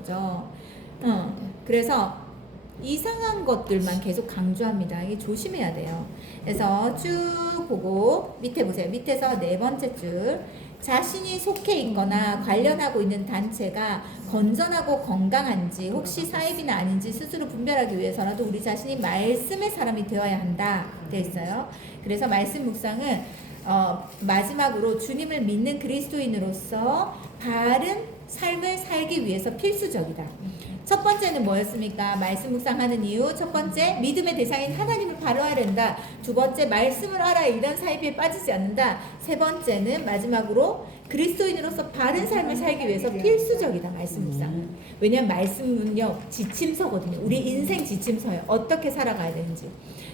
거죠. 그래서 이상한 것들만 계속 강조합니다. 이게 조심해야 돼요. 그래서 쭉 보고 밑에 보세요. 밑에서 네 번째 줄. 자신이 속해 있거나 관련하고 있는 단체가 건전하고 건강한지 혹시 사입이나 아닌지 스스로 분별하기 위해서라도 우리 자신이 말씀의 사람이 되어야 한다 되어 있어요. 그래서 말씀 묵상은 마지막으로 주님을 믿는 그리스도인으로서 바른 삶을 살기 위해서 필수적이다. 첫 번째는 뭐였습니까? 말씀 묵상하는 이유. 첫 번째, 믿음의 대상인 하나님을 바로 알아낸다. 두 번째, 말씀을 알아 이런 사이비에 빠지지 않는다. 세 번째는 마지막으로 그리스도인으로서 바른 삶을 살기 위해서 필수적이다. 말씀 묵상은. 왜냐하면 말씀은요 지침서거든요. 우리 인생 지침서예요. 어떻게 살아가야 되는지.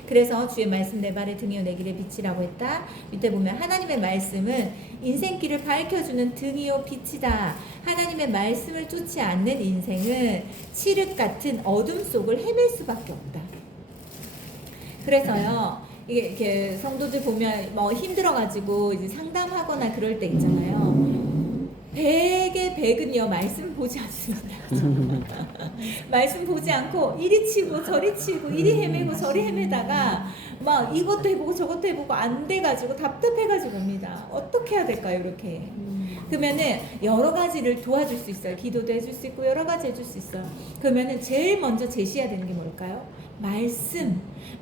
그래서 주의 말씀 내 발의 등이요 내 길의 빛이라고 했다. 밑에 보면 하나님의 말씀은 인생길을 밝혀주는 등이요 빛이다. 하나님의 말씀을 쫓지 않는 인생은 칠흑 같은 어둠 속을 헤맬 수밖에 없다. 그래서요 이게 이렇게 성도들 보면 뭐 힘들어가지고 이제 상담하거나 그럴 때 있잖아요. 100의 100은요 말씀 보지 않습니다. 말씀 보지 않고 이리 치고 저리 치고 이리 헤매고 저리 헤매다가 막 이것도 해보고 저것도 해보고 안 돼가지고 답답해가지고 옵니다. 어떻게 해야 될까요 이렇게? 그러면은 여러 가지를 도와줄 수 있어요. 기도도 해줄 수 있고 여러 가지 해줄 수 있어요. 그러면은 제일 먼저 제시해야 되는 게 뭘까요?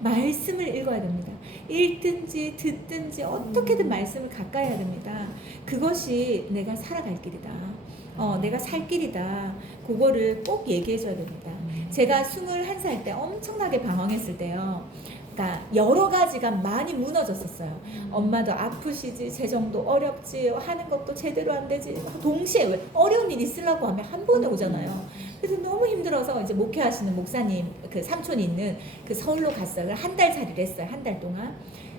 말씀을 읽어야 됩니다. 읽든지 듣든지 어떻게든 말씀을 가까이 해야 됩니다. 그것이 내가 살아갈 길이다. 내가 살 길이다. 그거를 꼭 얘기해 줘야 됩니다. 제가 21살 때 엄청나게 방황했을 때요. 그러니까 여러 가지가 많이 무너졌었어요. 엄마도 아프시지, 재정도 어렵지, 하는 것도 제대로 안 되지. 동시에 왜 어려운 일 있으려고 하면 한 번에 오잖아요. 그래서 너무 힘들어서 이제 목회하시는 목사님, 그 삼촌이 있는 그 서울로 갔어요. 한 달 살이를 했어요. 한 달 동안.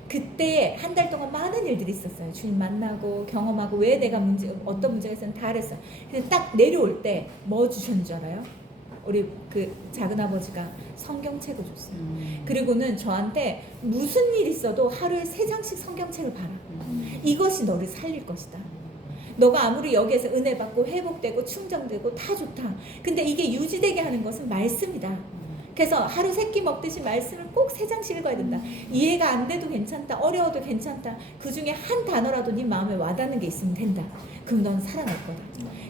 그때 한 달 동안 많은 일들이 있었어요. 주님 만나고 경험하고 왜 내가 어떤 문제가 있었는지 다 알았어요. 그래서 딱 내려올 때 뭐 주셨는 줄 알아요? 우리 그 작은아버지가 성경책을 줬어요. 그리고는 저한테 무슨 일 있어도 하루에 3장씩 성경책을 봐라. 이것이 너를 살릴 것이다. 너가 아무리 여기에서 은혜 받고 회복되고 충전되고 다 좋다. 근데 이게 유지되게 하는 것은 말씀이다. 그래서 하루 3끼 먹듯이 말씀을 꼭 3장씩 읽어야 된다. 이해가 안 돼도 괜찮다. 어려워도 괜찮다. 그 중에 한 단어라도 네 마음에 와닿는 게 있으면 된다. 그럼 넌 살아날 거다.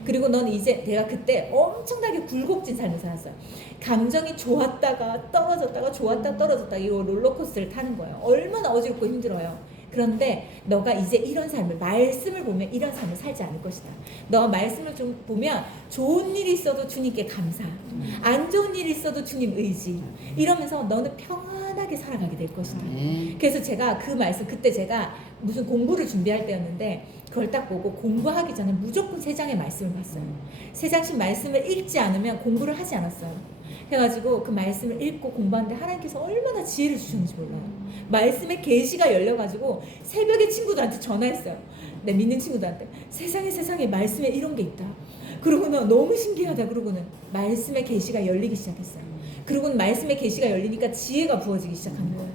그리고 넌 이제 내가 그때 엄청나게 굴곡진 삶을 살았어요. 감정이 좋았다가 떨어졌다가 좋았다가 떨어졌다가 이거 롤러코스터를 타는 거예요. 얼마나 어지럽고 힘들어요. 그런데 너가 이제 이런 삶을 말씀을 보면 이런 삶을 살지 않을 것이다. 너가 말씀을 좀 보면 좋은 일이 있어도 주님께 감사, 안 좋은 일이 있어도 주님 의지 이러면서 너는 평안하게 살아가게 될 것이다. 그래서 제가 그 말씀 그때 제가 무슨 공부를 준비할 때였는데 그걸 딱 보고 공부하기 전에 무조건 3장의 말씀을 봤어요. 3장씩 말씀을 읽지 않으면 공부를 하지 않았어요. 해가지고 그 말씀을 읽고 공부하는데 하나님께서 얼마나 지혜를 주셨는지 몰라요. 말씀의 계시가 열려가지고 새벽에 친구들한테 전화했어요. 내 믿는 친구들한테 세상에 말씀에 이런 게 있다. 그러고는 너무 신기하다. 그러고는 말씀의 계시가 열리기 시작했어요. 그러고는 말씀의 계시가 열리니까 지혜가 부어지기 시작하는 거예요.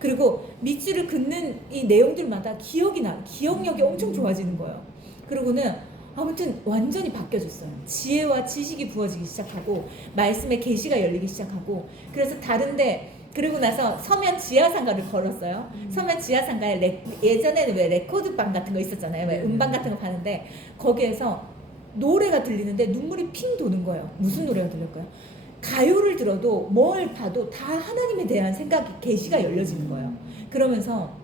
그리고 밑줄을 긋는 이 내용들마다 기억력이 엄청 좋아지는 거예요. 그러고는 아무튼 완전히 바뀌어졌어요. 지혜와 지식이 부어지기 시작하고 말씀의 계시가 열리기 시작하고 그래서 다른데 그리고 나서 서면 지하상가를 걸었어요. 서면 지하상가에 예전에는 왜 레코드방 같은 거 있었잖아요. 왜 음반 같은 거 파는데 거기에서 노래가 들리는데 눈물이 핑 도는 거예요. 무슨 노래가 들릴까요? 가요를 들어도 뭘 봐도 다 하나님에 대한 생각이 계시가 열려지는 거예요. 그러면서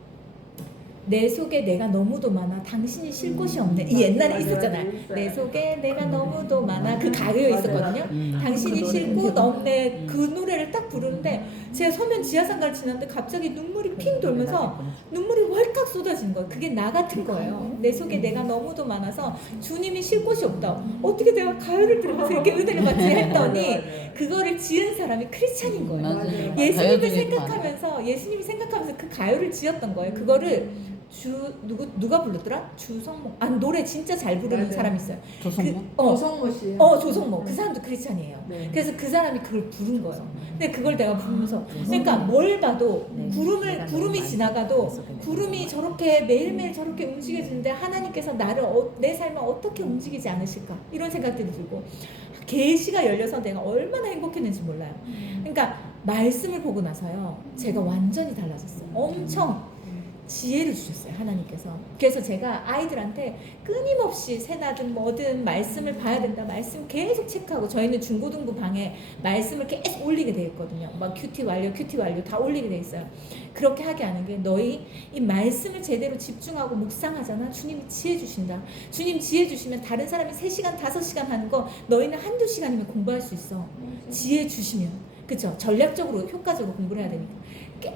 내 속에 내가 너무도 많아 당신이 쉴 곳이 없네. 이 옛날에 있었잖아요. 내 속에 내가 너무도 많아. 그 가요에 있었거든요. 당신이 쉴 곳 없네. 그 노래를 딱 부르는데 제가 서면 지하상가를 지났는데 갑자기 눈물이 핑 돌면서 눈물이 월칵 쏟아지는 거예요. 그게 나 같은 거예요. 내 속에 내가 너무도 많아서 주님이 쉴 곳이 없다. 어떻게 내가 가요를 들으면서 이렇게 은혜를 받지 했더니 그거를 지은 사람이 크리스찬인 거예요. 예수님을 생각하면서 그 가요를 지었던 거예요. 그거를 누가 불렀더라? 주성모. 노래 진짜 잘 부르는 사람이 있어요. 조성모? 조성모 씨. 조성모. 그 사람도 크리스찬이에요. 네. 그래서 그 사람이 그걸 부른 거예요. 근데 그걸 내가 부르면서 그러니까 뭘 봐도 구름이 지나가도 구름이 저렇게 매일매일 저렇게 움직여지는데 하나님께서 내 삶을 어떻게 움직이지 않으실까? 이런 생각들이 들고 계시가 열려서 내가 얼마나 행복했는지 몰라요. 그러니까 말씀을 보고 나서요, 제가 완전히 달라졌어요. 엄청 지혜를 주셨어요, 하나님께서. 그래서 제가 아이들한테 끊임없이 새나든 뭐든 말씀을 봐야 된다, 말씀 계속 체크하고, 저희는 중고등부 방에 말씀을 계속 올리게 돼 있거든요. 막 큐티 완료 다 올리게 돼 있어요. 그렇게 하게 하는 게, 너희 이 말씀을 제대로 집중하고 묵상하잖아, 주님이 지혜 주신다. 주님 지혜 주시면 다른 사람이 3시간 5시간 하는 거 너희는 1-2시간이면 공부할 수 있어. 지혜 주시면. 그쵸? 전략적으로 효과적으로 공부를 해야 되니까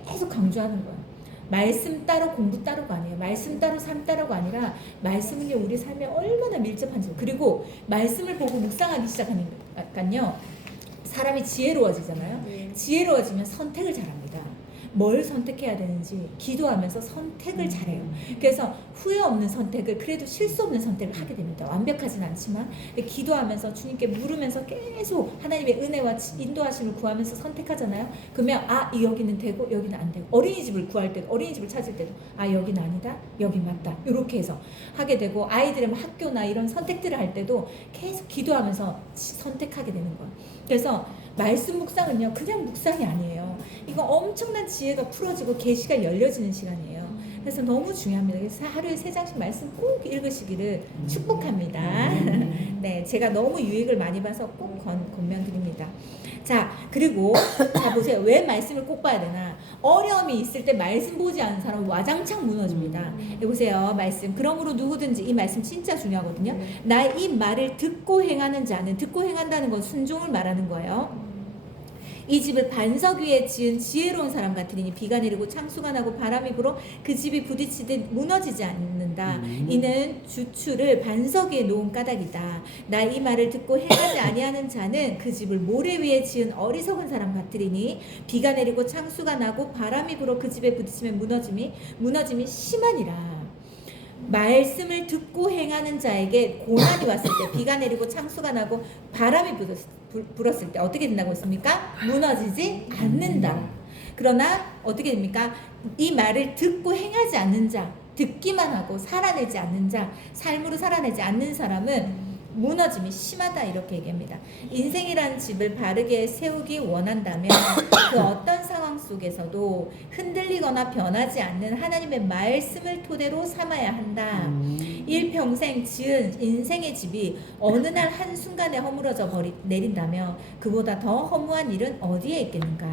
계속 강조하는 거야. 말씀 따로 공부 따로가 아니에요. 말씀 따로 삶 따로가 아니라, 말씀은요 우리 삶에 얼마나 밀접한지. 그리고 말씀을 보고 묵상하기 시작하니까요 사람이 지혜로워지잖아요. 지혜로워지면 선택을 잘합니다. 뭘 선택해야 되는지 기도하면서 선택을 잘해요. 그래서 후회 없는 선택을, 그래도 실수 없는 선택을 하게 됩니다. 완벽하진 않지만 기도하면서 주님께 물으면서 계속 하나님의 은혜와 인도하심을 구하면서 선택하잖아요. 그러면 여기는 되고 여기는 안 되고, 어린이집을 구할 때도, 어린이집을 찾을 때도 여기는 아니다, 여기 맞다, 이렇게 해서 하게 되고, 아이들의 학교나 이런 선택들을 할 때도 계속 기도하면서 선택하게 되는 거예요. 그래서 말씀 묵상은요 그냥 묵상이 아니에요. 이거 엄청난 지혜가 풀어지고 계시가 열려지는 시간이에요. 그래서 너무 중요합니다. 그래서 하루에 3장씩 말씀 꼭 읽으시기를 축복합니다. 네, 제가 너무 유익을 많이 봐서 꼭 권면드립니다. 자, 그리고 자 보세요. 왜 말씀을 꼭 봐야 되나? 어려움이 있을 때 말씀 보지 않은 사람은 와장창 무너집니다. 보세요, 말씀. 그러므로 누구든지, 이 말씀 진짜 중요하거든요. 나 이 말을 듣고 행하는 자는, 듣고 행한다는 건 순종을 말하는 거예요. 이 집을 반석 위에 지은 지혜로운 사람 같으니 비가 내리고 창수가 나고 바람이 불어 그 집이 부딪히듯 무너지지 않는다. 이는 주추를 반석 위에 놓은 까닭이다. 나 이 말을 듣고 행하지 아니하는 자는 그 집을 모래 위에 지은 어리석은 사람 같으리니 비가 내리고 창수가 나고 바람이 불어 그 집에 부딪히면 무너짐이 심하니라. 말씀을 듣고 행하는 자에게 고난이 왔을 때, 비가 내리고 창수가 나고 바람이 불었을 때 어떻게 된다고 했습니까? 무너지지 않는다. 그러나 어떻게 됩니까? 이 말을 듣고 행하지 않는 자, 듣기만 하고 살아내지 않는 자, 삶으로 살아내지 않는 사람은 무너짐이 심하다, 이렇게 얘기합니다. 인생이란 집을 바르게 세우기 원한다면 그 어떤 상황 속에서도 흔들리거나 변하지 않는 하나님의 말씀을 토대로 삼아야 한다. 일평생 지은 인생의 집이 어느 날 한순간에 허물어져 내린다면 그보다 더 허무한 일은 어디에 있겠는가.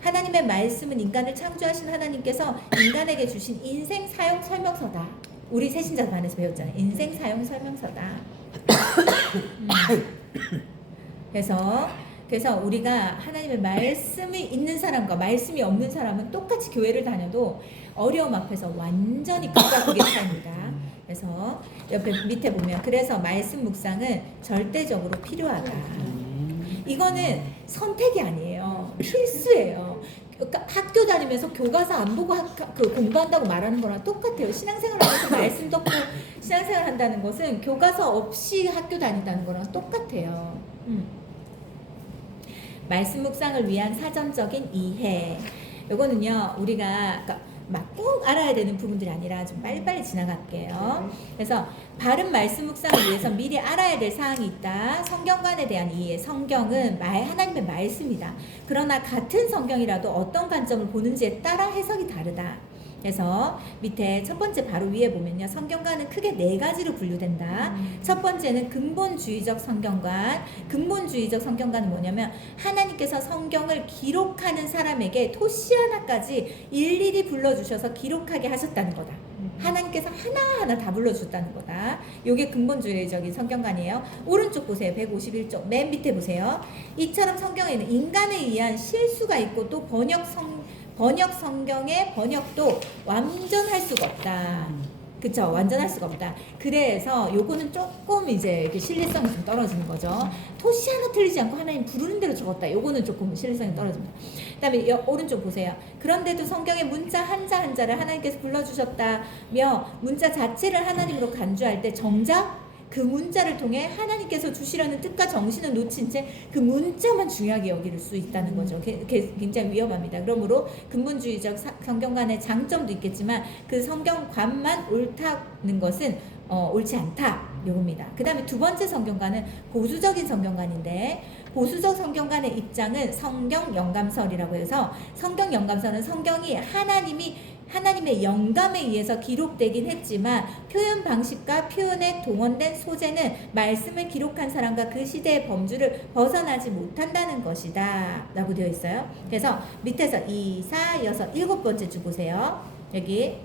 하나님의 말씀은 인간을 창조하신 하나님께서 인간에게 주신 인생 사용 설명서다. 우리 새신자반에서 배웠잖아요. 인생 사용 설명서다. 그래서 우리가 하나님의 말씀이 있는 사람과 말씀이 없는 사람은 똑같이 교회를 다녀도 어려움 앞에서 완전히 극과 극의 차이입니다. 그래서 옆에 밑에 보면, 그래서 말씀 묵상은 절대적으로 필요하다. 이거는 선택이 아니에요. 필수예요. 그러니까 학교 다니면서 교과서 안 보고 공부한다고 말하는 거랑 똑같아요. 신앙생활 하면서 말씀 듣고 신앙생활 한다는 것은 교과서 없이 학교 다닌다는 거랑 똑같아요. 말씀 묵상을 위한 사전적인 이해. 요거는요, 우리가 막 꼭 알아야 되는 부분들이 아니라 좀 빨리빨리 지나갈게요. 그래서 바른 말씀 묵상을 위해서 미리 알아야 될 사항이 있다. 성경관에 대한 이해. 성경은 하나님의 말씀이다. 그러나 같은 성경이라도 어떤 관점을 보는지에 따라 해석이 다르다. 그래서 밑에 첫 번째 바로 위에 보면요, 성경관은 크게 4가지로 분류된다. 첫 번째는 근본주의적 성경관. 근본주의적 성경관은 뭐냐면, 하나님께서 성경을 기록하는 사람에게 토시 하나까지 일일이 불러주셔서 기록하게 하셨다는 거다. 하나님께서 하나하나 다 불러주셨다는 거다. 이게 근본주의적인 성경관이에요. 오른쪽 보세요. 151쪽 맨 밑에 보세요. 이처럼 성경에는 인간에 의한 실수가 있고 또 번역 성경의 번역도 완전할 수가 없다. 그쵸? 완전할 수가 없다. 그래서 요거는 조금 이제 신뢰성이 좀 떨어지는 거죠. 토시 하나 틀리지 않고 하나님 부르는 대로 적었다. 요거는 조금 신뢰성이 떨어집니다. 그 다음에 오른쪽 보세요. 그런데도 성경의 문자 한자 한자를 하나님께서 불러주셨다며 문자 자체를 하나님으로 간주할 때 정작 그 문자를 통해 하나님께서 주시려는 뜻과 정신을 놓친 채 그 문자만 중요하게 여길 수 있다는 거죠. 굉장히 위험합니다. 그러므로 근본주의적 성경관의 장점도 있겠지만 그 성경관만 옳다는 것은 옳지 않다. 요겁니다. 그 다음에 두 번째 성경관은 보수적인 성경관인데, 보수적 성경관의 입장은 성경 영감설이라고 해서, 성경 영감설은 성경이 하나님의 영감에 의해서 기록되긴 했지만 표현 방식과 표현에 동원된 소재는 말씀을 기록한 사람과 그 시대의 범주를 벗어나지 못한다는 것이다 라고 되어 있어요. 그래서 밑에서 2, 4, 6, 7번째 줄 보세요. 여기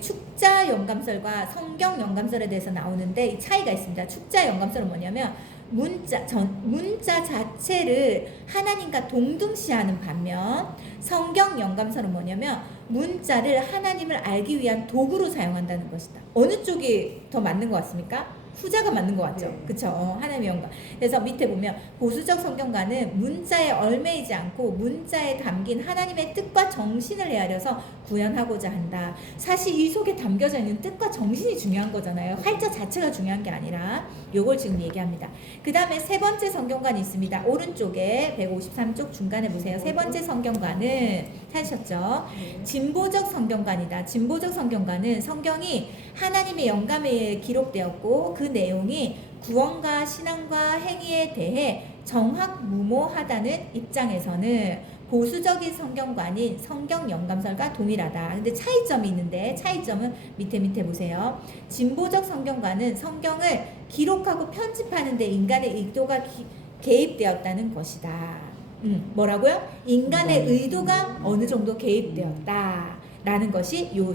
축자 영감설과 성경 영감설에 대해서 나오는데 이 차이가 있습니다. 축자 영감설은 뭐냐면 문자 자체를 하나님과 동등시하는 반면, 성경 영감설은 뭐냐면 문자를 하나님을 알기 위한 도구로 사용한다는 것이다. 어느 쪽이 더 맞는 것 같습니까? 후자가 맞는 것 같죠? 그쵸? 하나님의 영감. 그래서 밑에 보면 보수적 성경가는 문자에 얽매이지 않고 문자에 담긴 하나님의 뜻과 정신을 헤아려서 구현하고자 한다. 사실 이 속에 담겨져 있는 뜻과 정신이 중요한 거잖아요. 활자 자체가 중요한 게 아니라. 요걸 지금 얘기합니다. 그 다음에 세 번째 성경관이 있습니다. 오른쪽에 153쪽 중간에 보세요. 세 번째 성경관은 찾으셨죠? 진보적 성경관이다. 진보적 성경관은 성경이 하나님의 영감에 의해 기록되었고 그 내용이 구원과 신앙과 행위에 대해 정확무모하다는 입장에서는 보수적인 성경관인 성경 영감설과 동일하다. 근데 차이점이 있는데, 차이점은 밑에 보세요. 진보적 성경관은 성경을 기록하고 편집하는 데 인간의 의도가 개입되었다는 것이다. 뭐라고요? 인간의 의도가 어느 정도 개입되었다 라는 것이 요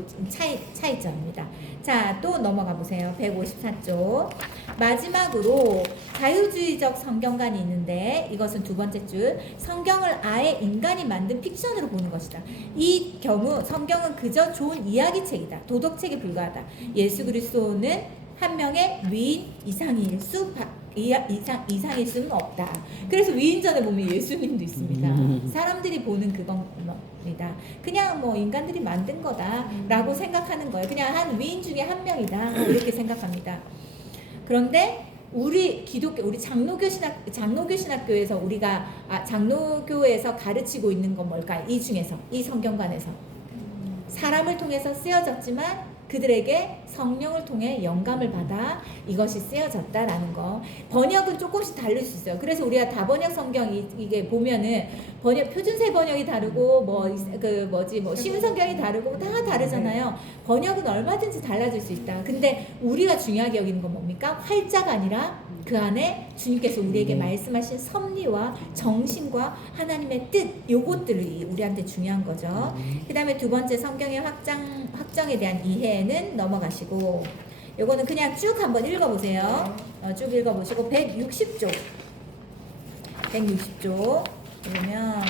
차이점입니다. 자, 또 넘어가 보세요. 154쪽. 마지막으로 자유주의적 성경관이 있는데, 이것은 두 번째 줄. 성경을 아예 인간이 만든 픽션으로 보는 것이다. 이 경우 성경은 그저 좋은 이야기책이다. 도덕책에 불과하다. 예수 그리스도는 한 명의 위인 이상일 수는 없다. 그래서 위인전에 보면 예수님도 있습니다. 사람들이 보는 그겁니다. 그냥 뭐 인간들이 만든 거다라고 생각하는 거예요. 그냥 한 위인 중에 한 명이다 이렇게 생각합니다. 그런데 우리 기독교, 우리 장로교 신학교에서 우리가 장로교에서 가르치고 있는 건 뭘까요? 이 중에서, 이 성경관에서 사람을 통해서 쓰여졌지만 그들에게 성령을 통해 영감을 받아 이것이 쓰여졌다라는 거. 번역은 조금씩 다를 수 있어요. 그래서 우리가 다번역 성경 이게 보면은 표준세 번역이 다르고 쉬운 성경이 다르고 다 다르잖아요. 번역은 얼마든지 달라질 수 있다. 근데 우리가 중요하게 여기는 건 뭡니까? 활자가 아니라 그 안에 주님께서 우리에게 말씀하신 섭리와 정신과 하나님의 뜻, 요것들이 우리한테 중요한 거죠. 그 다음에 두 번째 성경의 확정에 대한 이해는 넘어가시고, 요거는 그냥 쭉 한번 읽어보세요. 쭉 읽어보시고 160쪽 보면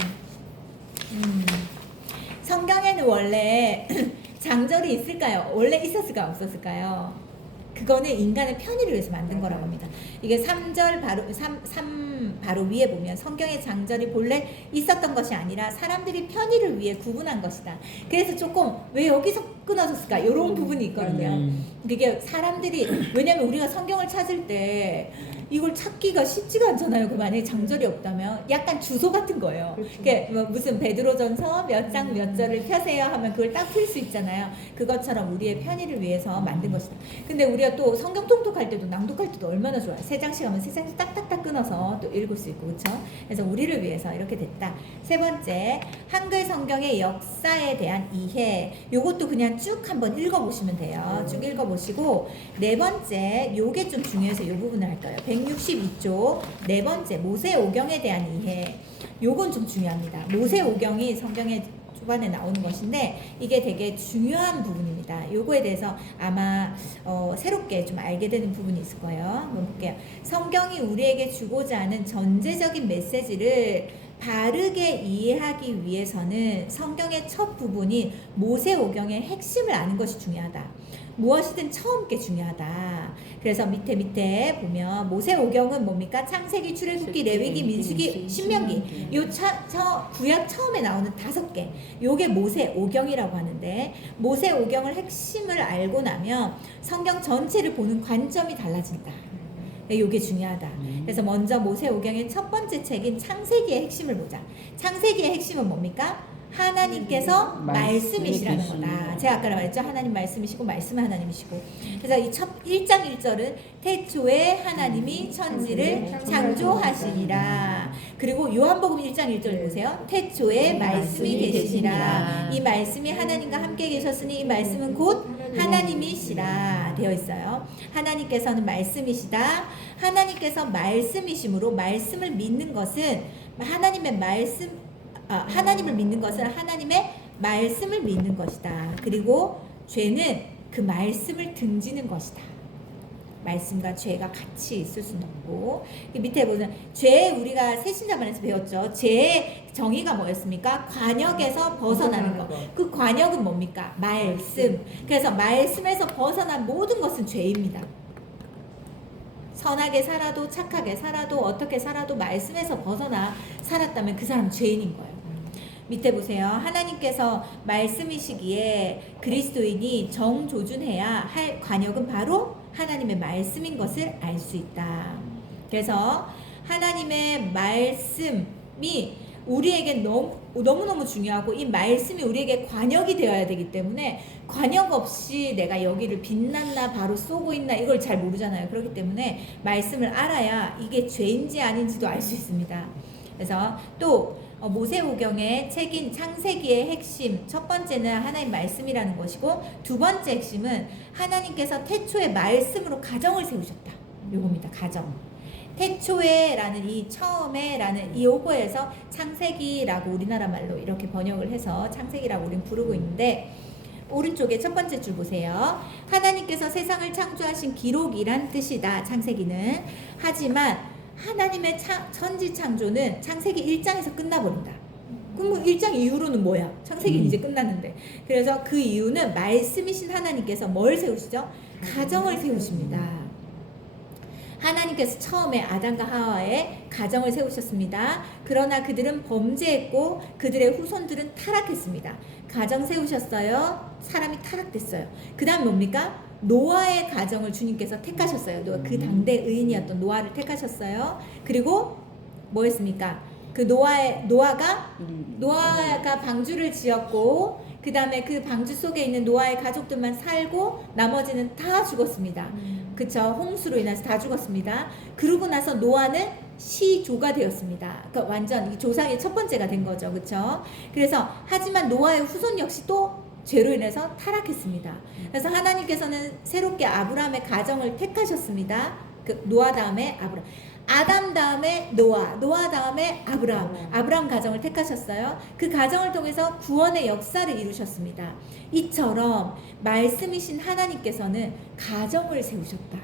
성경에는 원래 장절이 있을까요? 원래 있었을까요? 없었을까요? 그거는 인간의 편의를 위해서 만든 거라고 합니다. 이게 3절 바로 위에 보면 성경의 장절이 본래 있었던 것이 아니라 사람들이 편의를 위해 구분한 것이다. 그래서 조금 왜 여기서 끊어졌을까? 이런 부분이 있거든요. 그게 사람들이, 왜냐면 우리가 성경을 찾을 때 이걸 찾기가 쉽지가 않잖아요. 그 만약에 장절이 없다면 약간 주소 같은 거예요. 그게 뭐 무슨 베드로전서 몇 장 몇 절을 펴세요 하면 그걸 딱 풀 수 있잖아요. 그것처럼 우리의 편의를 위해서 만든 것이다. 근데 우리가 또 성경 통독할 때도 낭독할 때도 얼마나 좋아요. 세 장씩 하면 세 장씩 딱딱딱 끊어서 또 읽을 수 있고, 그렇죠? 그래서 우리를 위해서 이렇게 됐다. 세 번째, 한글 성경의 역사에 대한 이해. 요것도 그냥 쭉 한번 읽어보시면 돼요. 쭉 읽어보시고, 네 번째, 요게 좀 중요해서 요 부분을 할 거예요. 162쪽 네 번째, 모세오경에 대한 이해. 요건 좀 중요합니다. 모세오경이 성경의 초반에 나오는 것인데 이게 되게 중요한 부분입니다. 요거에 대해서 아마 새롭게 좀 알게 되는 부분이 있을 거예요. 한번 볼게요. 성경이 우리에게 주고자 하는 전제적인 메시지를 바르게 이해하기 위해서는 성경의 첫 부분인 모세오경의 핵심을 아는 것이 중요하다. 무엇이든 처음 게 중요하다. 그래서 밑에 보면 모세오경은 뭡니까? 창세기, 출애굽기, 레위기, 민수기, 신명기. 요 구약 처음에 나오는 5개. 요게 모세오경이라고 하는데, 모세오경을 핵심을 알고 나면 성경 전체를 보는 관점이 달라진다. 요게 중요하다. 그래서 먼저 모세오경의 첫 번째 책인 창세기의 핵심을 보자. 창세기의 핵심은 뭡니까? 하나님께서 말씀이시라는 거다. 말씀이시다. 제가 아까 말했죠. 하나님 말씀이시고 말씀은 하나님이시고. 그래서 이 1장 1절은 태초에 하나님이 천지를 창조하시니라. 그리고 요한복음 1장 1절 보세요. 태초에 말씀이 계시니라. 이 말씀이 하나님과 함께 계셨으니 이 말씀은 곧 하나님이시라 되어 있어요. 하나님께서는 말씀이시다. 하나님께서 말씀이심으로 말씀을 믿는 것은 하나님의 말씀 하나님을 믿는 것은 하나님의 말씀을 믿는 것이다. 그리고 죄는 그 말씀을 등지는 것이다. 말씀과 죄가 같이 있을 수는 없고. 밑에 보면 죄 우리가 새신자반에서 배웠죠. 죄의 정의가 뭐였습니까? 관역에서 벗어나는 것. 그 관역은 뭡니까? 말씀. 그래서 말씀에서 벗어난 모든 것은 죄입니다. 선하게 살아도 착하게 살아도 어떻게 살아도 말씀에서 벗어나 살았다면 그 사람은 죄인인 거예요. 밑에 보세요. 하나님께서 말씀이시기에 그리스도인이 정조준해야 할 관역은 바로 하나님의 말씀인 것을 알 수 있다. 그래서 하나님의 말씀이 우리에게 너무너무 중요하고 이 말씀이 우리에게 관역이 되어야 되기 때문에 관역 없이 내가 여기를 빛났나 바로 쏘고 있나 이걸 잘 모르잖아요. 그렇기 때문에 말씀을 알아야 이게 죄인지 아닌지도 알 수 있습니다. 그래서 또 모세오경의 책인 창세기의 핵심 첫 번째는 하나님 말씀이라는 것이고 두 번째 핵심은 하나님께서 태초에 말씀으로 가정을 세우셨다. 요겁니다. 가정. 태초에라는 이 처음에라는 이 요거에서 창세기라고 우리나라 말로 이렇게 번역을 해서 창세기라고 우리는 부르고 있는데 오른쪽에 첫 번째 줄 보세요. 하나님께서 세상을 창조하신 기록이란 뜻이다. 창세기는. 하지만 하나님의 천지 창조는 창세기 1장에서 끝나버린다. 그럼 1장 이후로는 뭐야? 창세기는 이제 끝났는데. 그래서 그 이유는 말씀이신 하나님께서 뭘 세우시죠? 가정을 세우십니다. 하나님께서 처음에 아담과 하와의 가정을 세우셨습니다. 그러나 그들은 범죄했고 그들의 후손들은 타락했습니다. 가정 세우셨어요. 사람이 타락됐어요. 그 다음 뭡니까? 노아의 가정을 주님께서 택하셨어요. 그 당대 의인이었던 노아를 택하셨어요. 그리고 뭐 했습니까? 그 노아가 방주를 지었고 그 다음에 그 방주 속에 있는 노아의 가족들만 살고 나머지는 다 죽었습니다. 그쵸? 홍수로 인해서 다 죽었습니다. 그러고 나서 노아는 시조가 되었습니다. 그러니까 완전 이 조상의 첫 번째가 된 거죠. 그쵸? 그래서 하지만 노아의 후손 역시 또 죄로 인해서 타락했습니다. 그래서 하나님께서는 새롭게 아브라함의 가정을 택하셨습니다. 그 노아 다음에 아브라함, 아담 다음에 노아 다음에 아브라함 가정을 택하셨어요. 그 가정을 통해서 구원의 역사를 이루셨습니다. 이처럼 말씀이신 하나님께서는 가정을 세우셨다.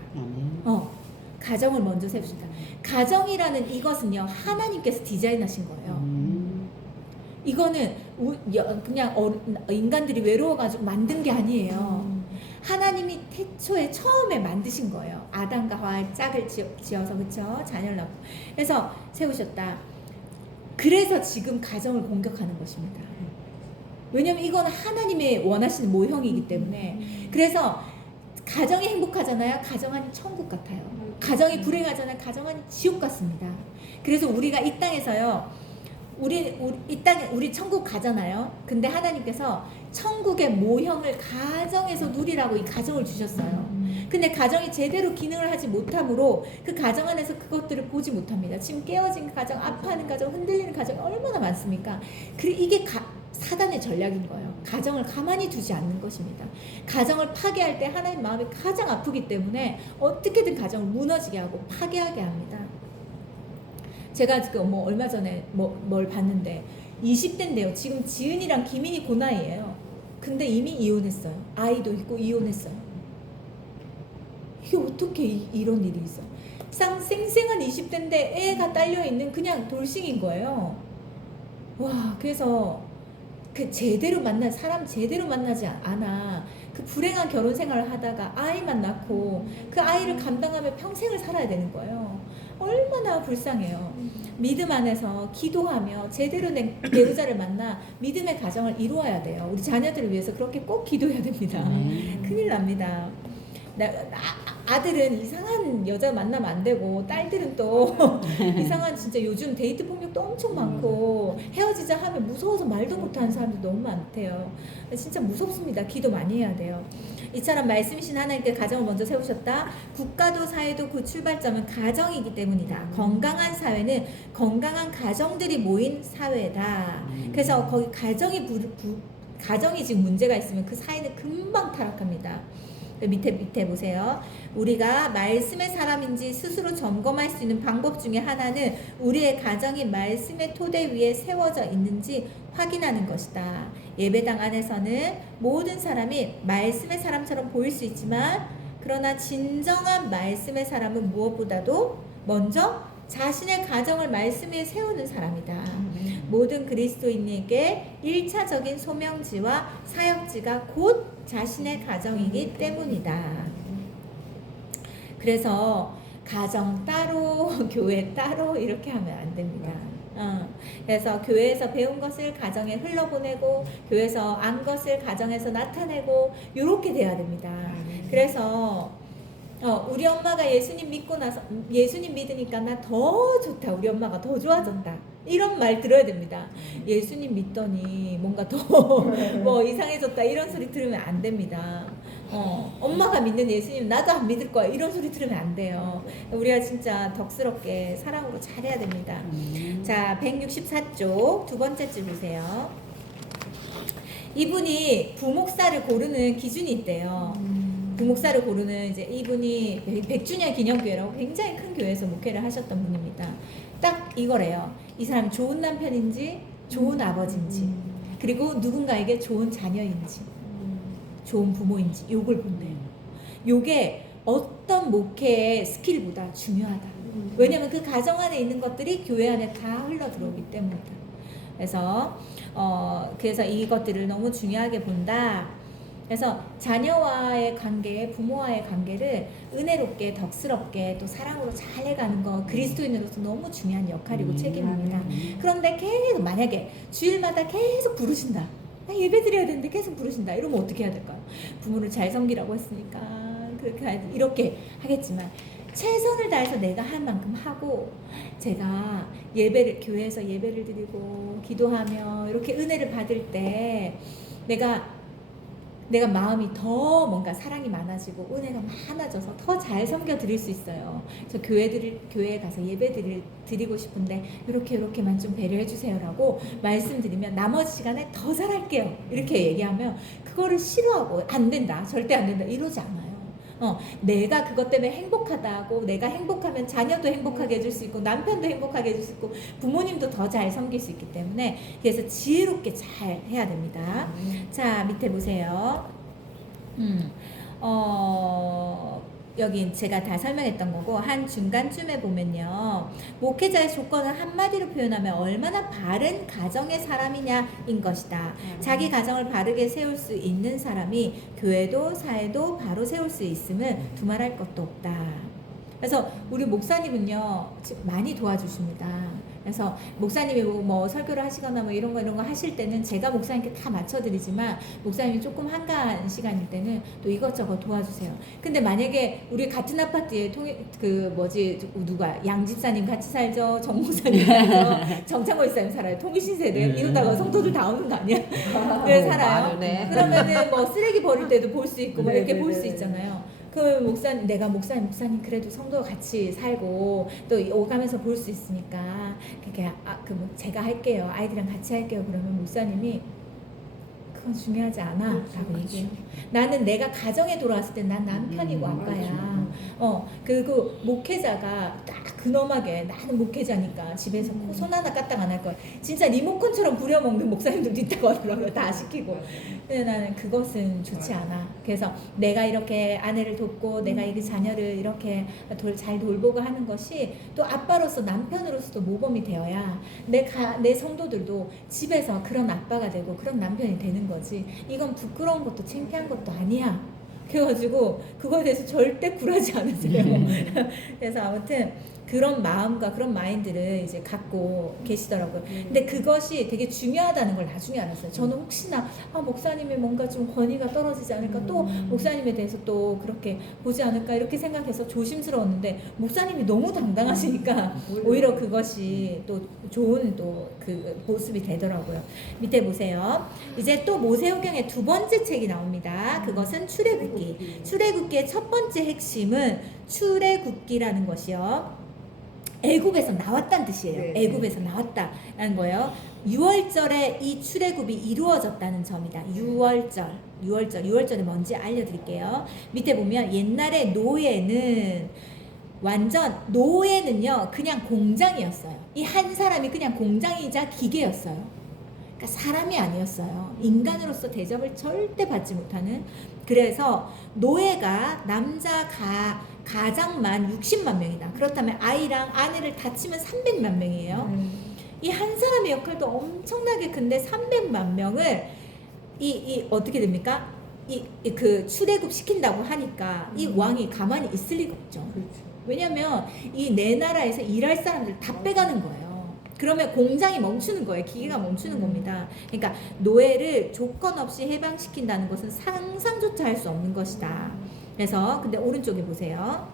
가정을 먼저 세우셨다. 가정이라는 이것은요 하나님께서 디자인하신 거예요. 이거는 그냥 인간들이 외로워가지고 만든 게 아니에요. 하나님이 태초에 처음에 만드신 거예요. 아담과 하와의 짝을 지어서 그쵸? 자녀를 낳고 그래서 세우셨다. 그래서 지금 가정을 공격하는 것입니다. 왜냐면 이건 하나님의 원하시는 모형이기 때문에. 그래서 가정이 행복하잖아요. 가정 아닌 천국 같아요. 가정이 불행하잖아요. 가정 아닌 지옥 같습니다. 그래서 우리가 이 땅에서요 이 땅에 우리 천국 가잖아요. 근데 하나님께서 천국의 모형을 가정에서 누리라고 이 가정을 주셨어요. 근데 가정이 제대로 기능을 하지 못함으로 그 가정 안에서 그것들을 보지 못합니다. 지금 깨어진 가정, 아파하는 가정, 흔들리는 가정이 얼마나 많습니까? 이게 사단의 전략인 거예요. 가정을 가만히 두지 않는 것입니다. 가정을 파괴할 때 하나님 마음이 가장 아프기 때문에 어떻게든 가정을 무너지게 하고 파괴하게 합니다. 제가 지금 얼마 전에 뭘 봤는데 20대인데요. 지금 지은이랑 기민이 그 나이에요. 근데 이미 이혼했어요. 아이도 있고 이혼했어요. 이게 어떻게 이런 일이 있어? 쌩쌩한 20대인데 애가 딸려있는 그냥 돌싱인 거예요. 와, 그래서 그 사람 제대로 만나지 않아. 그 불행한 결혼 생활을 하다가 아이만 낳고 그 아이를 감당하며 평생을 살아야 되는 거예요. 얼마나 불쌍해요. 믿음 안에서 기도하며 제대로 된 배우자를 만나 믿음의 가정을 이루어야 돼요. 우리 자녀들을 위해서 그렇게 꼭 기도해야 됩니다. 큰일 납니다. 아들은 이상한 여자 만나면 안 되고 딸들은 또 이상한 진짜 요즘 데이트 폭력도 엄청 많고 헤어지자 하면 무서워서 말도 못하는 사람들 너무 많대요. 진짜 무섭습니다. 기도 많이 해야 돼요. 이처럼 말씀이신 하나님께 가정을 먼저 세우셨다. 국가도 사회도 그 출발점은 가정이기 때문이다. 건강한 사회는 건강한 가정들이 모인 사회다. 그래서 거기 가정이 지금 문제가 있으면 그 사회는 금방 타락합니다. 밑에 보세요. 우리가 말씀의 사람인지 스스로 점검할 수 있는 방법 중에 하나는 우리의 가정이 말씀의 토대 위에 세워져 있는지 확인하는 것이다. 예배당 안에서는 모든 사람이 말씀의 사람처럼 보일 수 있지만 그러나 진정한 말씀의 사람은 무엇보다도 먼저 자신의 가정을 말씀 위에 세우는 사람이다. 모든 그리스도인에게 1차적인 소명지와 사역지가 곧 자신의 가정이기 때문이다. 그래서 가정 따로 교회 따로 이렇게 하면 안 됩니다. 그래서 교회에서 배운 것을 가정에 흘러보내고 교회에서 안 것을 가정에서 나타내고 이렇게 돼야 됩니다. 그래서 우리 엄마가 예수님 믿고 나서 예수님 믿으니까 나 더 좋다. 우리 엄마가 더 좋아졌다. 이런 말 들어야 됩니다. 예수님 믿더니 뭔가 더 뭐 이상해졌다. 이런 소리 들으면 안 됩니다. 엄마가 믿는 예수님 나도 안 믿을 거야. 이런 소리 들으면 안 돼요. 우리가 진짜 덕스럽게 사랑으로 잘해야 됩니다. 자, 164쪽 두 번째 줄 보세요. 이분이 부목사를 고르는 기준이 있대요. 부목사를 고르는 이제 이분이 100주년 기념교회라고 굉장히 큰 교회에서 목회를 하셨던 분입니다. 딱 이거래요. 이 사람 좋은 남편인지 좋은 아버지인지 그리고 누군가에게 좋은 자녀인지 좋은 부모인지 요걸 본대요. 요게 어떤 목회의 스킬보다 중요하다. 왜냐면 그 가정 안에 있는 것들이 교회 안에 다 흘러 들어오기 때문이다. 그래서 이것들을 너무 중요하게 본다. 그래서 자녀와의 관계, 부모와의 관계를 은혜롭게, 덕스럽게 또 사랑으로 잘 해가는 거 그리스도인으로서 너무 중요한 역할이고 책임입니다. 그런데 계속 만약에 주일마다 계속 부르신다. 나 예배 드려야 되는데 계속 부르신다. 이러면 어떻게 해야 될까요? 부모를 잘 섬기라고 했으니까 이렇게 하겠지만 최선을 다해서 내가 할 만큼 하고 제가 교회에서 예배를 드리고 기도하며 이렇게 은혜를 받을 때 내가 마음이 더 뭔가 사랑이 많아지고 은혜가 많아져서 더 잘 섬겨 드릴 수 있어요. 그래서 교회에 가서 예배 드리고 싶은데 이렇게만 좀 배려해 주세요라고 말씀드리면 나머지 시간에 더 잘할게요. 이렇게 얘기하면 그거를 싫어하고 안 된다. 절대 안 된다. 이러지 않아요. 내가 그것 때문에 행복하다고 내가 행복하면 자녀도 행복하게 해줄 수 있고 남편도 행복하게 해줄 수 있고 부모님도 더 잘 섬길 수 있기 때문에 그래서 지혜롭게 잘 해야 됩니다. 자, 밑에 보세요. 여기 제가 다 설명했던 거고 한 중간쯤에 보면요. 목회자의 조건을 한마디로 표현하면 얼마나 바른 가정의 사람이냐인 것이다. 자기 가정을 바르게 세울 수 있는 사람이 교회도 사회도 바로 세울 수 있음을 두말할 것도 없다. 그래서 우리 목사님은요 많이 도와주십니다. 그래서 목사님이 뭐 설교를 하시거나 뭐 이런 거 하실 때는 제가 목사님께 다 맞춰드리지만 목사님이 조금 한가한 시간일 때는 또 이것저것 도와주세요. 근데 만약에 우리 같은 아파트에 누가 양집사님 같이 살죠, 정목사님 살죠, 정창호 집사님 살아요, 통일신세대 이러다가 성도들 다 오는 거 아니야? 네, 살아요. 그러면은 뭐 쓰레기 버릴 때도 볼 수 있고 뭐 이렇게 볼 수 있잖아요. 그 내가 목사님 그래도 성도가 같이 살고 또 오가면서 볼 수 있으니까 그게 제가 할게요. 아이들이랑 같이 할게요. 그러면 목사님이 그건 중요하지 않아 라고 얘기해요. 나는 내가 가정에 돌아왔을 때 난 남편이고 아빠야. 그리고 목회자가 딱 근엄하게 나는 목회자니까 집에서 손 하나 까딱 안 할 거야. 진짜 리모컨처럼 부려먹는 목사님들도 있다고 하더라고요. 다 시키고. 근데 나는 그것은 좋지 않아. 그래서 내가 이렇게 아내를 돕고 내가 이 자녀를 이렇게 잘 돌보고 하는 것이 또 아빠로서 남편으로서도 모범이 되어야 내 성도들도 집에서 그런 아빠가 되고 그런 남편이 되는 거지. 이건 부끄러운 것도 창피한 것도 아니야. 그래가지고 그거에 대해서 절대 굴하지 않으세요. 그래서 아무튼 그런 마음과 그런 마인드를 이제 갖고 계시더라고요. 근데 그것이 되게 중요하다는 걸 나중에 알았어요. 저는 혹시나 목사님이 뭔가 좀 권위가 떨어지지 않을까, 또 목사님에 대해서 또 그렇게 보지 않을까 이렇게 생각해서 조심스러웠는데, 목사님이 너무 당당하시니까 오히려 그것이 또 좋은 또 그 모습이 되더라고요. 밑에 보세요. 이제 또 모세오경의 두 번째 책이 나옵니다. 그것은 출애굽기. 출애굽기의 첫 번째 핵심은 출애굽기라는 것이요, 애굽에서 나왔다는 뜻이에요. 네. 애굽에서 나왔다라는 거예요. 6월절에 이 출애굽이 이루어졌다는 점이다. 6월절이 뭔지 알려드릴게요. 밑에 보면 옛날에 노예는요 그냥 공장이었어요. 이 한 사람이 그냥 공장이자 기계였어요. 그러니까 사람이 아니었어요. 인간으로서 대접을 절대 받지 못하는. 그래서 노예가 남자 가장만 60만 명이다. 그렇다면 아이랑 아내를 다 치면 300만 명이에요. 이 한 사람의 역할도 엄청나게 큰데 300만 명을 이 어떻게 됩니까? 그 출애굽 시킨다고 하니까 이 왕이 가만히 있을 리가 없죠. 왜냐면 이 내 나라에서 일할 사람들 다 빼가는 거예요. 그러면 공장이 멈추는 거예요. 기계가 멈추는 겁니다. 그러니까 노예를 조건 없이 해방시킨다는 것은 상상조차 할 수 없는 것이다. 그래서 근데 오른쪽에 보세요.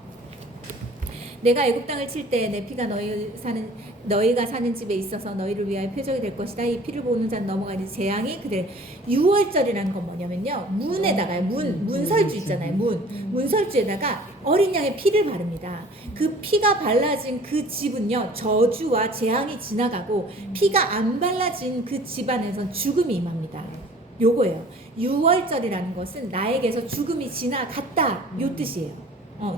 내가 애굽 땅을 칠 때 내 피가 너희가 사는 집에 있어서 너희를 위하여 표적이 될 것이다. 이 피를 보는 자는 넘어가니 재앙이 그들. 6월절이라는 건 뭐냐면요, 문에다가요, 문설주 있잖아요. 문설주에다가 어린 양의 피를 바릅니다. 그 피가 발라진 그 집은요 저주와 재앙이 지나가고, 피가 안 발라진 그 집안에선 죽음이 임합니다. 요거예요. 6월절이라는 것은 나에게서 죽음이 지나갔다, 요 뜻이에요.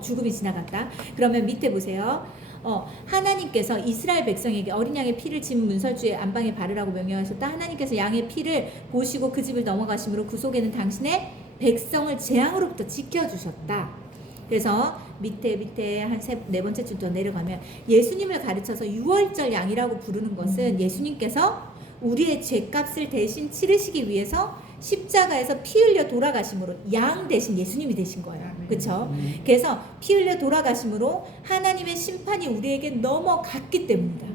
죽음이 지나갔다. 그러면 밑에 보세요. 하나님께서 이스라엘 백성에게 어린 양의 피를 진 문설주의 안방에 바르라고 명령하셨다. 하나님께서 양의 피를 보시고 그 집을 넘어가심으로 그 속에는 당신의 백성을 재앙으로부터 지켜주셨다. 그래서 밑에 한 네 번째 줄 더 내려가면, 예수님을 가르쳐서 6월절 양이라고 부르는 것은 예수님께서 우리의 죄값을 대신 치르시기 위해서 십자가에서 피 흘려 돌아가심으로 양 대신 예수님이 되신 거예요. 그렇죠? 그래서 피 흘려 돌아가심으로 하나님의 심판이 우리에게 넘어갔기 때문이다.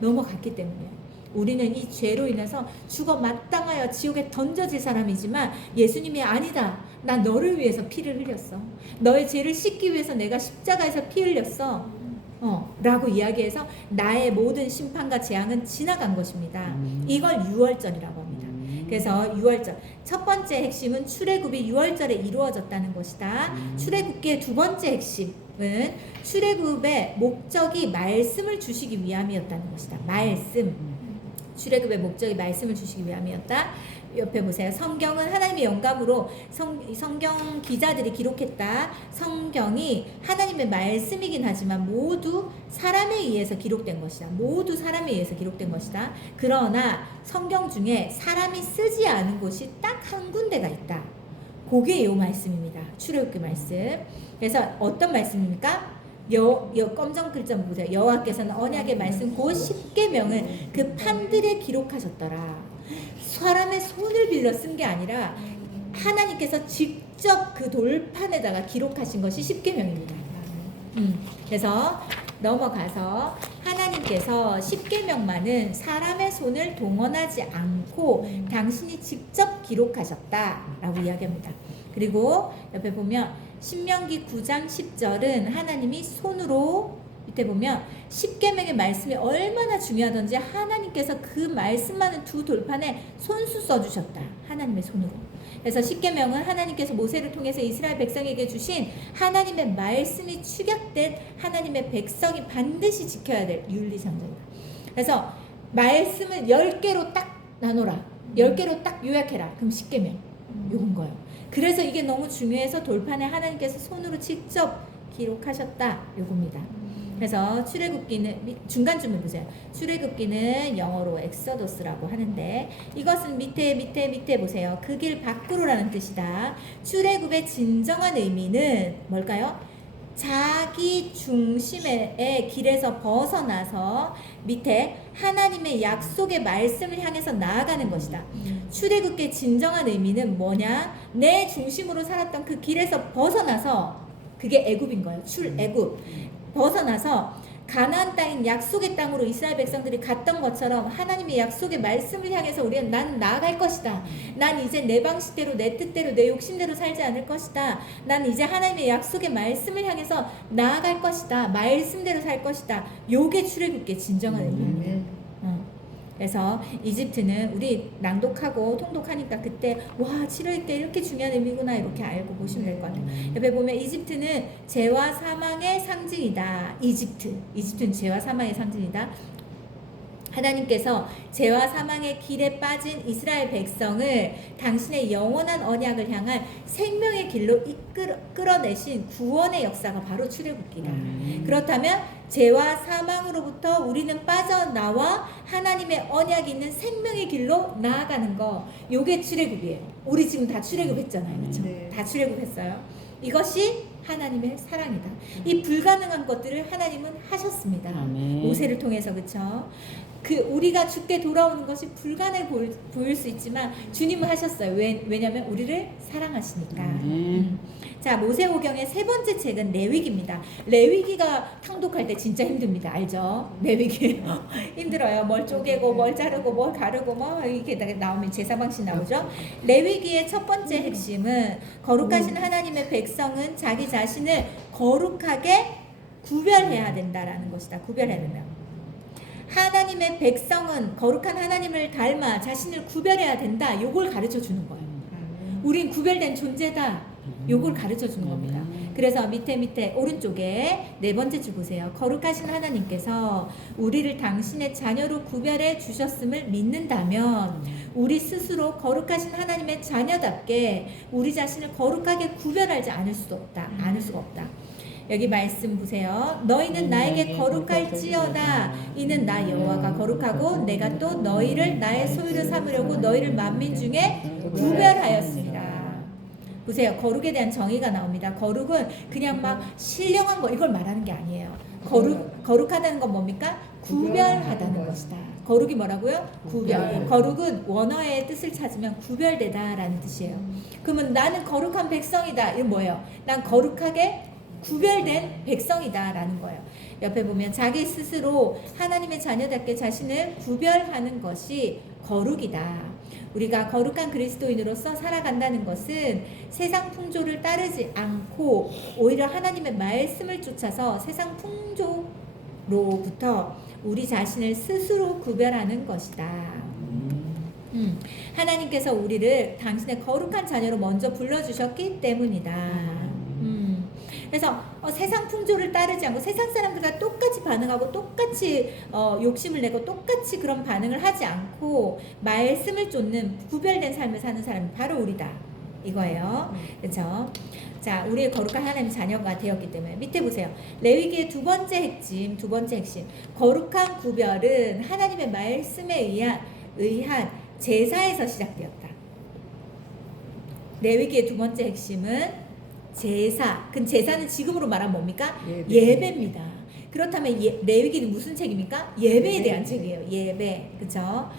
넘어갔기 때문이에요. 우리는 이 죄로 인해서 죽어 마땅하여 지옥에 던져질 사람이지만, 예수님이 아니다, 나 너를 위해서 피를 흘렸어, 너의 죄를 씻기 위해서 내가 십자가에서 피 흘렸어 라고 이야기해서 나의 모든 심판과 재앙은 지나간 것입니다. 이걸 6월절이라고 합니다. 그래서 6월절 첫 번째 핵심은 출애굽이 6월절에 이루어졌다는 것이다. 출애굽기의 두 번째 핵심은 출애굽의 목적이 말씀을 주시기 위함이었다는 것이다. 출애굽의 목적이 말씀을 주시기 위함이었다. 옆에 보세요. 성경은 하나님의 영감으로 성경 기자들이 기록했다. 성경이 하나님의 말씀이긴 하지만 모두 사람에 의해서 기록된 것이다. 모두 사람에 의해서 기록된 것이다. 그러나 성경 중에 사람이 쓰지 않은 곳이 딱 한 군데가 있다. 그게 이 말씀입니다. 출애굽기 말씀. 그래서 어떤 말씀입니까? 검정 글자 보세요. 여호와께서는 언약의 말씀 곧 십계명을 그 판들에 기록하셨더라. 사람의 손을 빌려 쓴 게 아니라 하나님께서 직접 그 돌판에다가 기록하신 것이 십계명입니다. 그래서 넘어가서 하나님께서 십계명만은 사람의 손을 동원하지 않고 당신이 직접 기록하셨다라고 이야기합니다. 그리고 옆에 보면 신명기 9장 10절은 하나님이 손으로, 밑에 보면 십계명의 말씀이 얼마나 중요하던지 하나님께서 그 말씀만은 두 돌판에 손수 써주셨다. 하나님의 손으로. 그래서 십계명은 하나님께서 모세를 통해서 이스라엘 백성에게 주신 하나님의 말씀이 축약된 하나님의 백성이 반드시 지켜야 될 윤리상정이다. 그래서 말씀을 10개로 딱 나눠라, 10개로 딱 요약해라. 그럼 십계명 요건 거예요. 그래서 이게 너무 중요해서 돌판에 하나님께서 손으로 직접 기록하셨다, 요겁니다. 그래서 출애굽기는 중간쯤에 보세요. 출애굽기는 영어로 엑소더스라고 하는데, 이것은 밑에 보세요. 그 길 밖으로라는 뜻이다. 출애굽의 진정한 의미는 뭘까요? 자기 중심의 길에서 벗어나서 밑에 하나님의 약속의 말씀을 향해서 나아가는 것이다. 출애굽의 진정한 의미는 뭐냐? 내 중심으로 살았던 그 길에서 벗어나서, 그게 애굽인 거예요. 출애굽. 벗어나서 가나안 땅인 약속의 땅으로 이스라엘 백성들이 갔던 것처럼 하나님의 약속의 말씀을 향해서 우리는 난 나아갈 것이다. 난 이제 내 방식대로 내 뜻대로 내 욕심대로 살지 않을 것이다. 난 이제 하나님의 약속의 말씀을 향해서 나아갈 것이다. 말씀대로 살 것이다. 요게 출애굽기의 진정한 의미입니다. 그래서 이집트는 우리 낭독하고 통독하니까 그때 와 출애굽기 이렇게 중요한 의미구나 이렇게 알고 보시면 될 것 같아요. 옆에 보면 이집트는 죄와 사망의 상징이다. 이집트는 죄와 사망의 상징이다. 하나님께서 죄와 사망의 길에 빠진 이스라엘 백성을 당신의 영원한 언약을 향한 생명의 길로 끌어내신 구원의 역사가 바로 출애굽기다. 그렇다면 죄와 사망으로부터 우리는 빠져나와 하나님의 언약이 있는 생명의 길로 나아가는 거, 요게 출애굽이에요. 우리 지금 다 출애굽했잖아요, 그렇죠? 네. 다 출애굽했어요. 이것이 하나님의 사랑이다. 이 불가능한 것들을 하나님은 하셨습니다. 모세를 통해서, 그렇죠? 우리가 죽게 돌아오는 것이 불가능해 보일 수 있지만 주님은 하셨어요. 왜냐하면 우리를 사랑하시니까. 자, 모세오경의 세 번째 책은 레위기입니다. 레위기가 탕독할 때 진짜 힘듭니다. 알죠? 레위기 힘들어요. 뭘 쪼개고 뭘 자르고 뭘 가르고 뭐 이렇게 나오면 제사 방식 나오죠. 레위기의 첫 번째 핵심은 거룩하신 하나님의 백성은 자기 자신을 거룩하게 구별해야 된다라는 것이다. 구별해야 된다. 하나님의 백성은 거룩한 하나님을 닮아 자신을 구별해야 된다. 요걸 가르쳐 주는 거예요. 우린 구별된 존재다. 요걸 가르쳐 주는 겁니다. 그래서 밑에 오른쪽에 네 번째 줄 보세요. 거룩하신 하나님께서 우리를 당신의 자녀로 구별해 주셨음을 믿는다면 우리 스스로 거룩하신 하나님의 자녀답게 우리 자신을 거룩하게 구별하지 않을 수가 없다. 여기 말씀 보세요. 너희는 나에게 거룩할지어다. 이는 나 여호와가 거룩하고 내가 또 너희를 나의 소유로 삼으려고 너희를 만민 중에 구별하였습니다. 보세요. 거룩에 대한 정의가 나옵니다. 거룩은 그냥 막 신령한 거 이걸 말하는 게 아니에요. 거룩하다는 건 뭡니까? 구별하다는 것이다. 거룩이 뭐라고요? 구별. 거룩은 원어의 뜻을 찾으면 구별되다라는 뜻이에요. 그러면 나는 거룩한 백성이다. 이건 뭐예요? 난 거룩하게 구별된 백성이다라는 거예요. 옆에 보면 자기 스스로 하나님의 자녀답게 자신을 구별하는 것이 거룩이다. 우리가 거룩한 그리스도인으로서 살아간다는 것은 세상 풍조를 따르지 않고 오히려 하나님의 말씀을 쫓아서 세상 풍조로부터 우리 자신을 스스로 구별하는 것이다. 하나님께서 우리를 당신의 거룩한 자녀로 먼저 불러주셨기 때문이다. 그래서 세상 풍조를 따르지 않고 세상 사람들과 똑같이 반응하고 똑같이 욕심을 내고 똑같이 그런 반응을 하지 않고 말씀을 쫓는 구별된 삶을 사는 사람이 바로 우리다. 이거예요. 그렇죠? 자, 우리의 거룩한 하나님의 자녀가 되었기 때문에 밑에 보세요. 레위기의 두 번째 핵심. 거룩한 구별은 하나님의 말씀에 의한 제사에서 시작되었다. 레위기의 두 번째 핵심은 제사. 그 제사는 지금으로 말하면 뭡니까? 예배입니다. 그렇다면 레위기는 무슨 책입니까? 예배에 대한 책이에요. 예배. 그렇죠?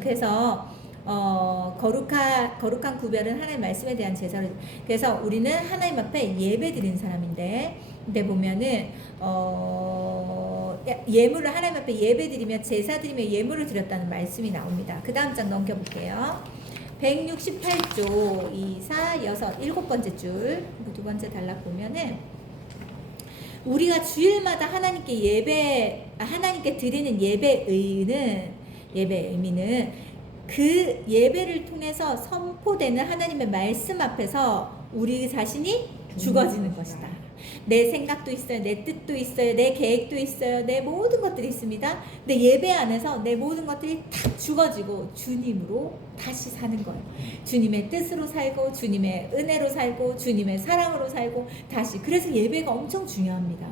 그래서 거룩한 구별은 하나님의 말씀에 대한 제사를. 그래서 우리는 하나님 앞에 예배 드리는 사람인데, 근데 보면은 예물을 하나님 앞에 예배 드리며 제사 드리며 예물을 드렸다는 말씀이 나옵니다. 그 다음 장 넘겨볼게요. 168조 2, 4, 6, 7번째 줄 두 번째 단락 보면은 우리가 주일마다 하나님께 드리는 예배의 의미는 그 예배를 통해서 선포되는 하나님의 말씀 앞에서 우리 자신이 죽어지는 것이다. 내 생각도 있어요. 내 뜻도 있어요. 내 계획도 있어요. 내 모든 것들이 있습니다. 근데 예배 안에서 내 모든 것들이 탁 죽어지고 주님으로 다시 사는 거예요. 주님의 뜻으로 살고 주님의 은혜로 살고 주님의 사랑으로 살고 다시. 그래서 예배가 엄청 중요합니다.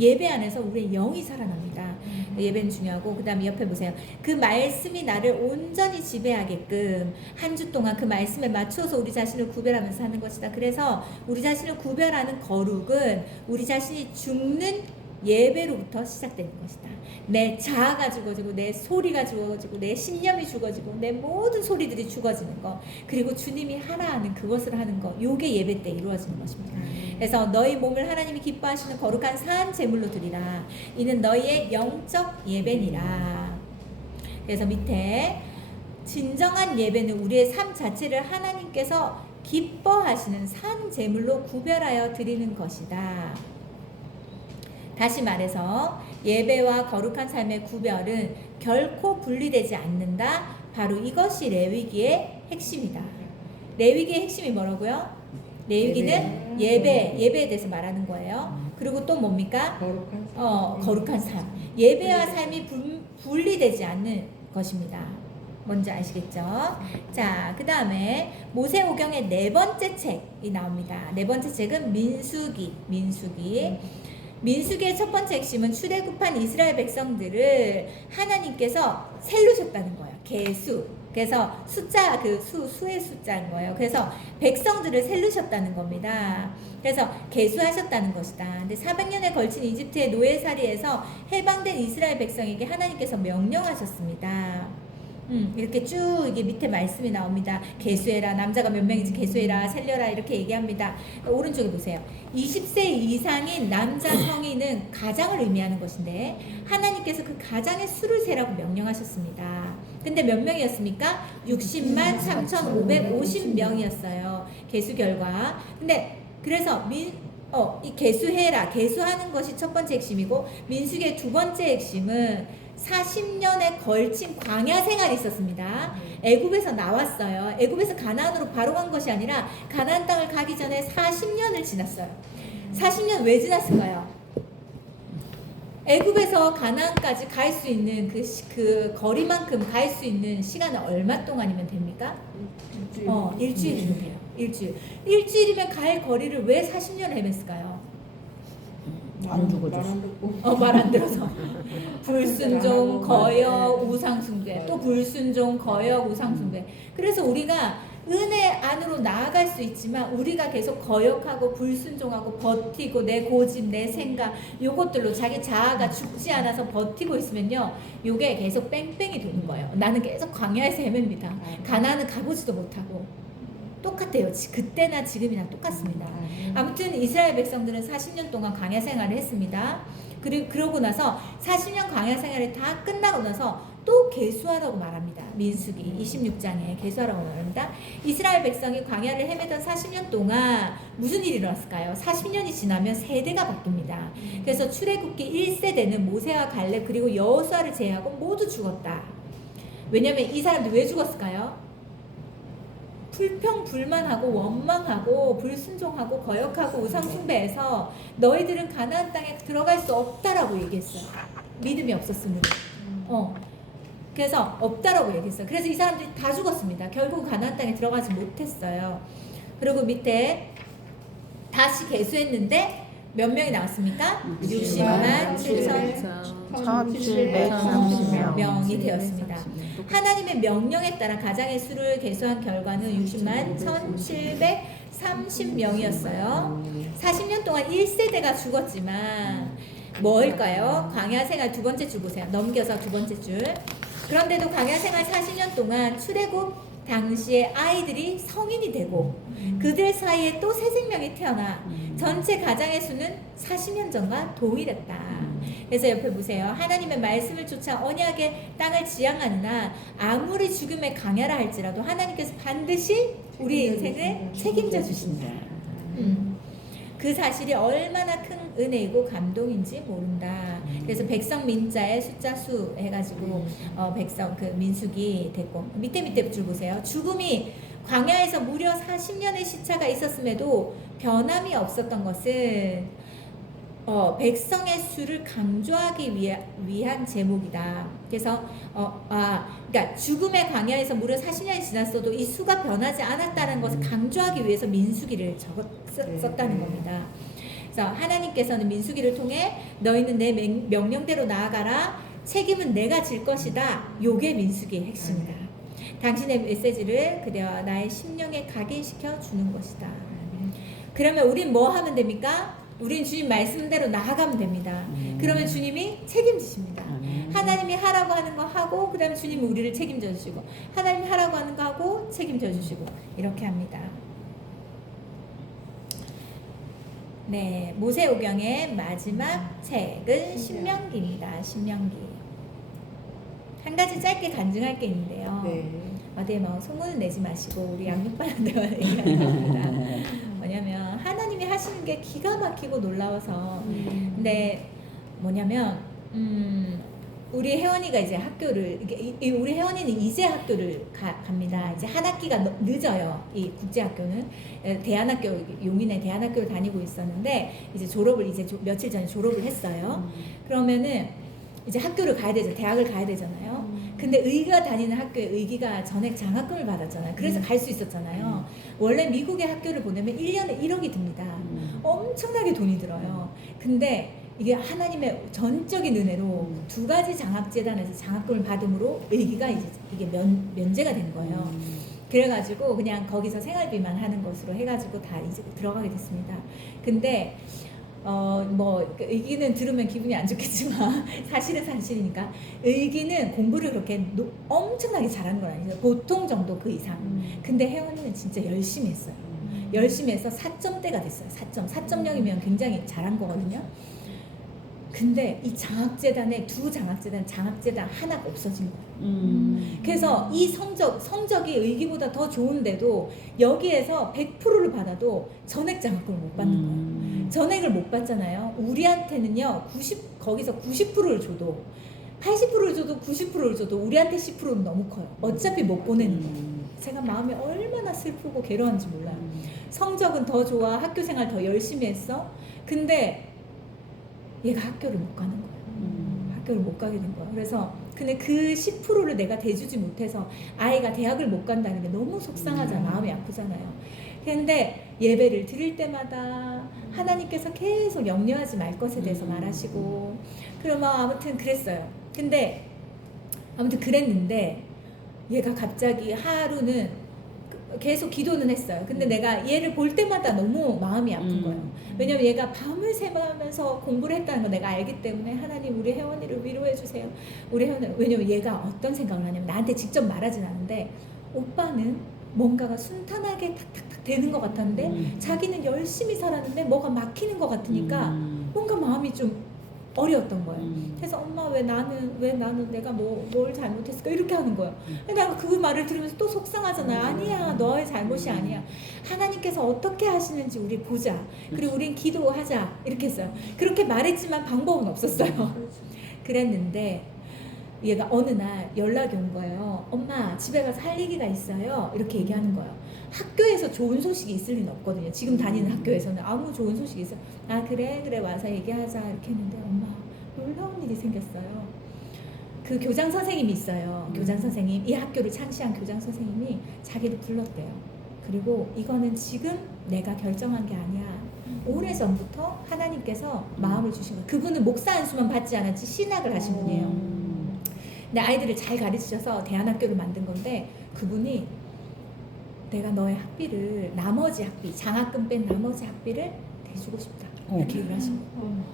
예배 안에서 우리의 영이 살아납니다. 예배는 중요하고, 그 다음에 옆에 보세요. 그 말씀이 나를 온전히 지배하게끔 한 주 동안 그 말씀에 맞춰서 우리 자신을 구별하면서 사는 것이다. 그래서 우리 자신을 구별하는 거룩은 우리 자신이 죽는 예배로부터 시작되는 것이다. 내 자아가 죽어지고 내 소리가 죽어지고 내 신념이 죽어지고 내 모든 소리들이 죽어지는 것, 그리고 주님이 하라 하는 그것을 하는 것, 요게 예배 때 이루어지는 것입니다. 그래서 너희 몸을 하나님이 기뻐하시는 거룩한 산 제물로 드리라. 이는 너희의 영적 예배니라. 그래서 밑에 진정한 예배는 우리의 삶 자체를 하나님께서 기뻐하시는 산 제물로 구별하여 드리는 것이다. 다시 말해서 예배와 거룩한 삶의 구별은 결코 분리되지 않는다. 바로 이것이 레위기의 핵심이다. 레위기의 핵심이 뭐라고요? 레위기는 예배에 대해서 말하는 거예요. 그리고 또 뭡니까? 거룩한 삶. 예배와 삶이 분리되지 않는 것입니다. 뭔지 아시겠죠? 자, 그 다음에 모세오경의 네 번째 책이 나옵니다. 네 번째 책은 민수기의 첫 번째 핵심은 출애굽한 이스라엘 백성들을 하나님께서 세우셨다는 거예요. 계수. 그래서 숫자, 수의 숫자인 거예요. 그래서 백성들을 세우셨다는 겁니다. 그래서 계수하셨다는 것이다. 근데 400년에 걸친 이집트의 노예살이에서 해방된 이스라엘 백성에게 하나님께서 명령하셨습니다. 이렇게 쭉 이게 밑에 말씀이 나옵니다. 계수해라. 남자가 몇 명인지 계수해라. 살려라. 이렇게 얘기합니다. 오른쪽에 보세요. 20세 이상인 남자 성인은 가장을 의미하는 것인데 하나님께서 그 가장의 수를 세라고 명령하셨습니다. 근데 몇 명이었습니까? 60만 3,550명이었어요. 계수 결과. 근데 그래서 이 계수해라. 계수하는 것이 첫 번째 핵심이고, 민수기의 두 번째 핵심은 40년에 걸친 광야 생활이 있었습니다. 애굽에서 나왔어요. 애굽에서 가나안으로 바로 간 것이 아니라 가나안 땅을 가기 전에 40년을 지났어요. 40년 왜 지났을까요? 애굽에서 가나안까지 갈 수 있는 그 거리만큼 갈 수 있는 시간은 얼마 동안이면 됩니까? 일주일이면 돼요. 일주일이면 갈 거리를 왜 40년을 헤맸을까요? 안 죽어졌어. 말 안 들어서. 불순종, 거역, 우상숭배. 또 불순종, 거역, 우상숭배. 그래서 우리가 은혜 안으로 나아갈 수 있지만 우리가 계속 거역하고 불순종하고 버티고 내 고집, 내 생각 요것들로 자기 자아가 죽지 않아서 버티고 있으면요, 요게 계속 뺑뺑이 도는 거예요. 나는 계속 광야에서 헤맵니다. 가나안은 가보지도 못하고. 똑같아요. 그때나 지금이나 똑같습니다. 아무튼 이스라엘 백성들은 40년 동안 광야 생활을 했습니다. 그러고 나서 40년 광야 생활이 다 끝나고 나서 또 계수하라고 말합니다. 민수기 26장에 계수하라고 말합니다. 이스라엘 백성이 광야를 헤매던 40년 동안 무슨 일이 일어났을까요? 40년이 지나면 세대가 바뀝니다. 그래서 출애굽기 1세대는 모세와 갈렙 그리고 여호수아를 제외하고 모두 죽었다. 왜냐하면 이 사람들이 왜 죽었을까요? 불평불만하고 원망하고 불순종하고 거역하고 우상숭배해서 너희들은 가나안 땅에 들어갈 수 없다라고 얘기했어요. 믿음이 없었습니다. 그래서 없다라고 얘기했어요. 그래서 이 사람들이 다 죽었습니다. 결국 가나안 땅에 들어가지 못했어요. 그리고 밑에 다시 계수했는데 몇 명이 나왔습니까? 60만 7,730명이 되었습니다. 하나님의 명령에 따라 가장의 수를 계수한 결과는 60만 1,730명이었어요. 40년 동안 1세대가 죽었지만 뭐일까요? 광야 생활 두 번째 줄 보세요. 넘겨서 두 번째 줄. 그런데도 광야 생활 40년 동안 출애굽 당시에 아이들이 성인이 되고 그들 사이에 또 새 생명이 태어나 전체 가장의 수는 40년 전과 동일했다. 그래서 옆에 보세요. 하나님의 말씀을 쫓아 언약의 땅을 지향하느나 아무리 죽음의 강야라 할지라도 하나님께서 반드시 우리 인생을 책임져 주신다. 그 사실이 얼마나 큰 은혜이고 감동인지 모른다. 그래서 백성 민자의 숫자 수 해가지고 백성 그 민수기 됐고, 밑에 줄 보세요. 죽음이 광야에서 무려 40년의 시차가 있었음에도 변함이 없었던 것은 백성의 수를 강조하기 위한 제목이다. 그래서 그러니까 죽음의 광야에서 무려 40년이 지났어도 이 수가 변하지 않았다는 것을 강조하기 위해서 민수기를 썼다는 겁니다. 그래서 하나님께서는 민수기를 통해 너희는 내 명령대로 나아가라. 책임은 내가 질 것이다. 요게 민수기의 핵심이다. 당신의 메시지를 그대와 나의 심령에 각인시켜 주는 것이다. 그러면 우린 뭐 하면 됩니까? 우린 주님 말씀대로 나아가면 됩니다. 그러면 주님이 책임지십니다. 하나님이 하라고 하는 거 하고 그 다음에 주님이 우리를 책임져 주시고 하나님이 하라고 하는 거 하고 책임져 주시고 이렇게 합니다. 네, 모세오경의 마지막 책은 신명기입니다. 신명기. 한 가지 짧게 간증할 게 있는데요. 네. 어디 뭐 소문은 내지 마시고 우리 양육반한테만 얘기하는 겁니다. 뭐냐면 하나님이 하시는 게 기가 막히고 놀라워서 근데 뭐냐면 우리 혜원이가 이제 학교를 우리 혜원이는 이제 학교를 갑니다. 이제 한 학기가 늦어요. 이 국제학교는 대안학교 용인의 대안학교를 다니고 있었는데 이제 졸업을 이제 며칠 전에 졸업을 했어요. 그러면은 이제 학교를 가야 되죠. 대학을 가야 되잖아요. 근데 의기가 다니는 학교에 의기가 전액 장학금을 받았잖아요. 그래서 갈 수 있었잖아요. 원래 미국의 학교를 보내면 1년에 1억이 듭니다. 엄청나게 돈이 들어요. 근데 이게 하나님의 전적인 은혜로 두 가지 장학재단에서 장학금을 받음으로 의기가 이게 면제가 된 거예요. 그래가지고 그냥 거기서 생활비만 하는 것으로 해가지고 다 이제 들어가게 됐습니다. 근데 뭐 의기는 들으면 기분이 안 좋겠지만 사실은 사실이니까 의기는 공부를 그렇게 엄청나게 잘하는 건 아니죠. 보통 정도 그 이상. 근데 혜원이는 진짜 열심히 했어요. 열심히 해서 4점대가 됐어요. 4.0이면 굉장히 잘한 거거든요. 근데 이 장학재단에 두 장학재단 하나가 없어진 거예요. 그래서 이 성적이 의기보다 더 좋은데도 여기에서 100%를 받아도 전액 장학금을 못 받는 거예요. 전액을 못 받잖아요. 우리한테는요, 거기서 90%를 줘도 80%를 줘도 90%를 줘도 우리한테 10%는 너무 커요. 어차피 못 보내는 거예요. 제가 마음이 얼마나 슬프고 괴로운지 몰라요. 성적은 더 좋아, 학교 생활 더 열심히 했어. 근데 얘가 학교를 못 가는 거예요. 학교를 못 가게 된 거예요. 그래서 근데 그 10%를 내가 대주지 못해서 아이가 대학을 못 간다는 게 너무 속상하잖아. 마음이 아프잖아요. 근데 예배를 드릴 때마다 하나님께서 계속 염려하지 말 것에 대해서 말하시고 그러면 아무튼 그랬어요. 근데 아무튼 그랬는데 얘가 갑자기 하루는 계속 기도는 했어요. 근데 내가 얘를 볼 때마다 너무 마음이 아픈 거예요. 왜냐면 얘가 밤을 새면서 공부를 했다는 걸 내가 알기 때문에 하나님 우리 혜원이를 위로해 주세요. 우리 혜원이 왜냐면 얘가 어떤 생각을 하냐면 나한테 직접 말하진 않는데 오빠는 뭔가가 순탄하게 탁탁탁 되는 것 같았는데 자기는 열심히 살았는데 뭐가 막히는 것 같으니까 뭔가 마음이 좀 어려웠던 거예요. 그래서 엄마 왜 나는 내가 뭘 잘못했을까 이렇게 하는 거예요. 근데 내가 그 말을 들으면서 또 속상하잖아요. 아니야, 너의 잘못이 아니야. 하나님께서 어떻게 하시는지 우리 보자. 그리고 우린 기도하자 이렇게 했어요. 그렇게 말했지만 방법은 없었어요. 그랬는데 얘가 어느 날 연락이 온 거예요. 엄마 집에 가서 할 얘기가 있어요. 이렇게 얘기하는 거예요. 학교에서 좋은 소식이 있을 리는 없거든요. 지금 다니는 학교에서는 아무 좋은 소식이 있어요. 아 그래 와서 얘기하자 이렇게 했는데 엄마 놀라운 일이 생겼어요. 그 교장 선생님이 있어요. 교장 선생님, 이 학교를 창시한 교장 선생님이 자기를 불렀대요. 그리고 이거는 지금 내가 결정한 게 아니야. 오래전부터 하나님께서 마음을 주신 거예요. 그분은 목사 안수만 받지 않았지 신학을 하신 분이에요. 근데 아이들을 잘 가르치셔서 대안학교를 만든 건데 그분이 내가 너의 학비를 나머지 학비 장학금 뺀 나머지 학비를 대주고 싶다 이렇게 얘기를 하신 거예요.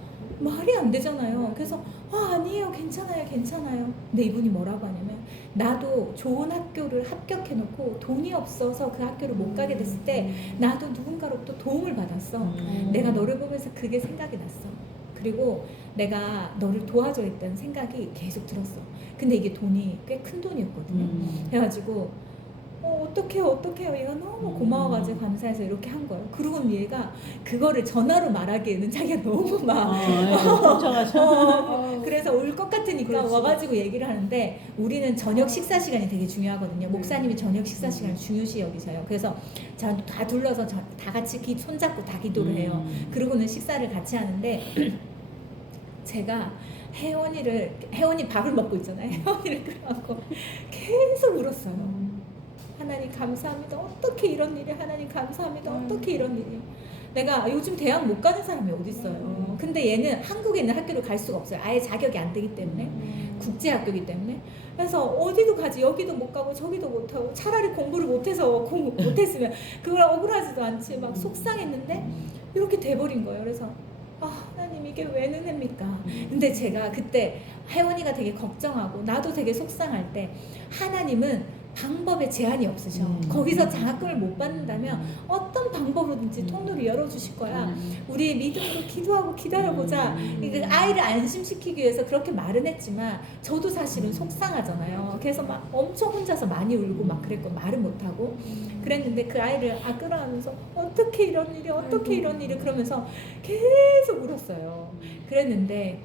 말이 안 되잖아요. 그래서 아니에요 괜찮아요 근데 이분이 뭐라고 하냐면 나도 좋은 학교를 합격해놓고 돈이 없어서 그 학교를 못 가게 됐을 때 나도 누군가로부터 도움을 받았어. 내가 너를 보면서 그게 생각이 났어. 그리고 내가 너를 도와줘 했던 생각이 계속 들었어. 근데 이게 돈이 꽤 큰 돈이었거든요. 그래가지고 어떡해요 얘가 너무 고마워가지고 감사해서 이렇게 한 거예요. 그러고는 얘가 그거를 전화로 말하기에는 자기가 너무 막 그래서 울 것 같으니까 그렇지. 와가지고 얘기를 하는데 우리는 저녁 식사 시간이 되게 중요하거든요. 목사님이 저녁 식사 시간을 중요시 여기셔요. 그래서 다 둘러서 다 같이 손잡고 다 기도를 해요. 그러고는 식사를 같이 하는데 제가 혜원이 밥을 먹고 있잖아요. 혜원이를 끌어안고 계속 울었어요. 하나님 감사합니다. 어떻게 이런 일이 하나님 감사합니다. 어떻게 이런 일이. 내가 요즘 대학 못 가는 사람이 어디 있어요. 근데 얘는 한국에 있는 학교를 갈 수가 없어요. 아예 자격이 안 되기 때문에 국제학교이기 때문에. 그래서 어디도 가지 여기도 못 가고 저기도 못 하고 차라리 공부를 못해서 공부 못했으면 그걸 억울하지도 않지 막 속상했는데 이렇게 돼버린 거예요. 그래서 하나님 이게 왜 은혜입니까? 근데 제가 그때 혜원이가 되게 걱정하고 나도 되게 속상할 때 하나님은 방법에 제한이 없으셔. 거기서 장학금을 못 받는다면 어떤 방법으로든지 통로를 열어주실 거야. 우리 믿음으로 기도하고 기다려보자. 그 아이를 안심시키기 위해서 그렇게 말은 했지만 저도 사실은 속상하잖아요. 그래서 막 엄청 혼자서 많이 울고 막 그랬고 말은 못하고 그랬는데 그 아이를 끌어안으면서 어떻게 이런 일이 어떻게 이런 일이 그러면서 계속 울었어요. 그랬는데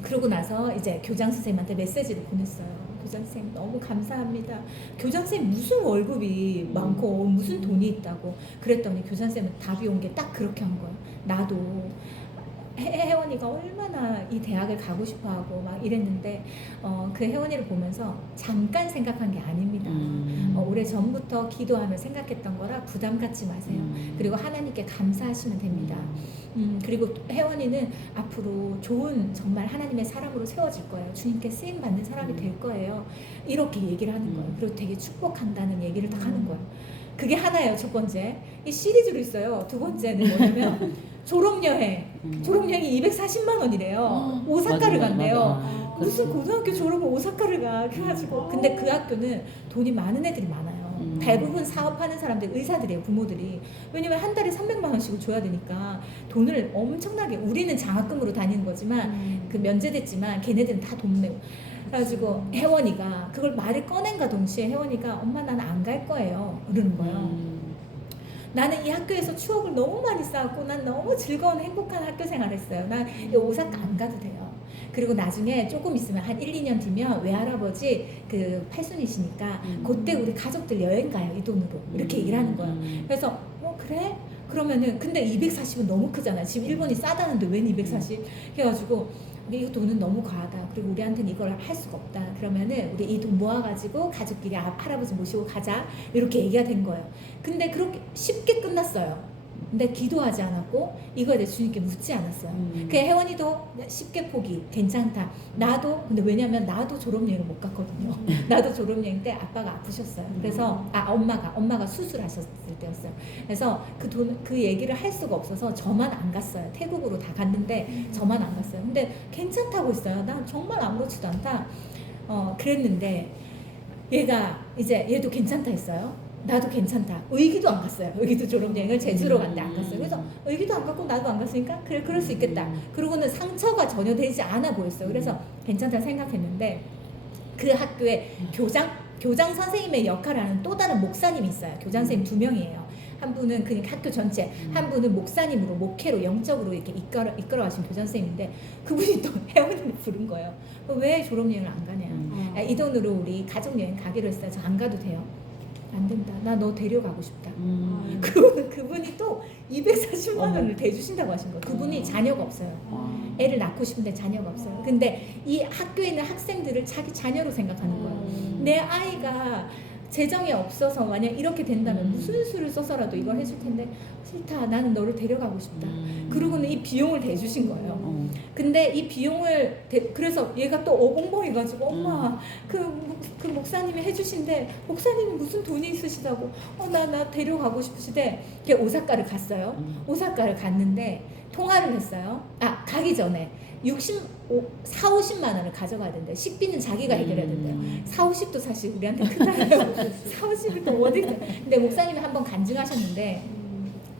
그러고 나서 이제 교장 선생님한테 메시지를 보냈어요. 교장 선생님 너무 감사합니다. 교장 선생님 무슨 월급이 많고 무슨 돈이 있다고 그랬더니 교장 선생님은 답이 온 게 딱 그렇게 한 거예요. 나도 혜원이가 얼마나 이 대학을 가고 싶어하고 막 이랬는데 그 혜원이를 보면서 잠깐 생각한 게 아닙니다. 오래 전부터 기도하며 생각했던 거라 부담 갖지 마세요. 그리고 하나님께 감사하시면 됩니다. 그리고 혜원이는 앞으로 좋은 정말 하나님의 사람으로 세워질 거예요. 주님께 쓰임 받는 사람이 될 거예요. 이렇게 얘기를 하는 거예요. 그리고 되게 축복한다는 얘기를 딱 하는 거예요. 그게 하나예요. 첫 번째. 이 시리즈로 있어요. 두 번째는 뭐냐면 졸업여행이 240만 원이래요. 오사카를 간대요. 무슨 고등학교 졸업을 오사카를 가. 그래가지고 근데 그 학교는 돈이 많은 애들이 많아요. 대부분 사업하는 사람들 의사들이에요. 부모들이. 왜냐면 한 달에 300만 원씩을 줘야 되니까 돈을 엄청나게 우리는 장학금으로 다니는 거지만 그 면제됐지만 걔네들은 다 돈 내고 그래가지고 혜원이가 그걸 말을 꺼낸과 동시에 혜원이가 엄마 나는 안 갈 거예요. 그러는 거예요. 나는 이 학교에서 추억을 너무 많이 쌓았고 난 너무 즐거운 행복한 학교 생활을 했어요. 난 이 오사카 안 가도 돼요. 그리고 나중에 조금 있으면 한 1, 2년 뒤면 외할아버지 그 팔순이시니까 그때 우리 가족들 여행 가요. 이 돈으로. 이렇게 얘기를 하는 거예요. 그래서 그래? 그러면은 근데 240은 너무 크잖아. 지금 일본이 싸다는데 웬 240? 해가지고 이 돈은 너무 과하다. 그리고 우리한테는 이걸 할 수가 없다. 그러면은 우리 이 돈 모아가지고 가족끼리 할아버지 모시고 가자. 이렇게 얘기가 된 거예요. 근데 그렇게 쉽게 끝났어요. 근데 기도하지 않았고 이거에 대해 주님께 묻지 않았어요. 그 혜원이도 쉽게 포기 괜찮다. 나도 근데 왜냐면 나도 졸업여행을 못 갔거든요. 나도 졸업여행 때 아빠가 아프셨어요. 그래서 엄마가 수술하셨을 때였어요. 그래서 그 얘기를 할 수가 없어서 저만 안 갔어요. 태국으로 다 갔는데 저만 안 갔어요. 근데 괜찮다고 했어요. 난 정말 아무렇지도 않다. 그랬는데 얘도 괜찮다 했어요. 나도 괜찮다. 의기도 안 갔어요. 의기도 졸업여행을 제주로 갔는데 안 갔어요. 그래서 의기도 안 갔고 나도 안 갔으니까 그래 그럴 수 있겠다. 그러고는 상처가 전혀 되지 않아 보였어요. 그래서 괜찮다 생각했는데 그 학교에 교장 선생님의 역할을 하는 또 다른 목사님이 있어요. 교장 선생님 2명이에요. 한 분은 그냥 학교 전체, 한 분은 목사님으로 목회로 영적으로 이렇게 이끌어 가신 교장 선생님인데 그분이 또 혜원이를 부른 거예요. 왜 졸업여행을 안 가냐? 이 돈으로 우리 가족여행 가기로 했어요. 저 안 가도 돼요? 안 된다. 나 너 데려가고 싶다. 그분이 또 240만 원을 대주신다고 하신 거예요. 그분이 자녀가 없어요. 애를 낳고 싶은데 자녀가 없어요. 근데 이 학교에 있는 학생들을 자기 자녀로 생각하는 거예요. 내 아이가 재정이 없어서 만약 이렇게 된다면 무슨 수를 써서라도 이걸 해줄 텐데 싫다. 나는 너를 데려가고 싶다. 그러고는 이 비용을 대주신 거예요. 근데 이 비용을 그래서 얘가 또 어벙벙해가지고 엄마 그 목사님이 해주신데 목사님이 무슨 돈이 있으시다고 나 데려가고 싶으시대. 걔 오사카를 갔어요. 오사카를 갔는데 통화를 했어요. 가기 전에 4, 50만 원을 가져가야 된대. 식비는 자기가 해결해야 된대요. 4, 50도 사실 우리한테 크다요. 4, 50이 또 어디 근데 목사님이 한번 간증하셨는데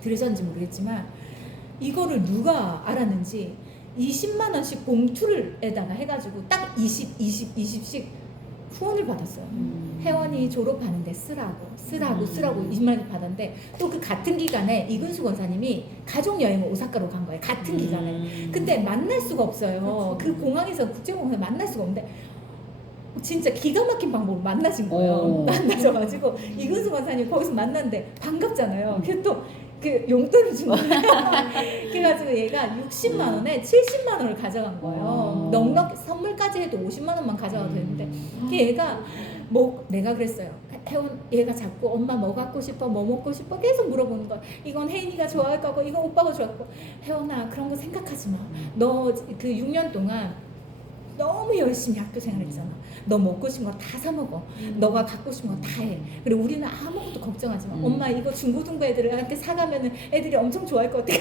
들으셨는지 모르겠지만 이거를 누가 알았는지 20만 원씩 봉투를에다가 해가지고 딱 20씩 후원을 받았어요. 혜원이 졸업하는데 쓰라고 20만 원 받았는데 또 그 같은 기간에 이근수 권사님이 가족여행을 오사카로 간 거예요. 같은 기간에. 근데 만날 수가 없어요. 그 공항에서 국제공항에서 만날 수가 없는데 진짜 기가 막힌 방법으로 만나신 거예요. 만나셔가지고 이근수 권사님 거기서 만났는데 반갑잖아요. 그래서 또 그 용돈을 준 거예요. 그래가지고 얘가 60만 원에 70만 원을 가져간 거예요. 넉넉 선물까지 해도 50만 원만 가져가도 되는데 얘가 내가 그랬어요. 얘가 자꾸 엄마 뭐 갖고 싶어, 뭐 먹고 싶어 계속 물어보는 거야. 이건 혜인이가 좋아할 거고, 이건 오빠가 좋아할 거고. 혜원아 그런 거 생각하지 마. 너 그 6년 동안 너무 너무 열심히 학교 생활했잖아. 너 먹고 싶은 거 다 사 먹어. 너가 갖고 싶은 거 다 해. 그리고 우리는 아무것도 걱정하지 마. 엄마 이거 중고등부 애들한테 사가면은 애들이 엄청 좋아할 것 같아.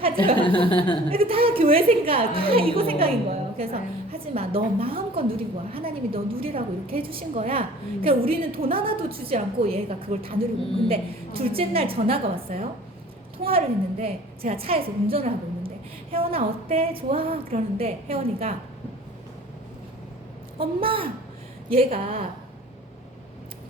하지 마. 애들 다 교회 생각, 다 이거 생각인 거예요. 그래서 하지 마. 너 마음껏 누리고 와. 하나님이 너 누리라고 이렇게 해주신 거야. 그러니까 우리는 돈 하나도 주지 않고 얘가 그걸 다 누리고. 근데 둘째 날 전화가 왔어요. 통화를 했는데 제가 차에서 운전을 하고 있는데 혜원아 어때? 좋아? 그러는데 혜원이가 엄마 얘가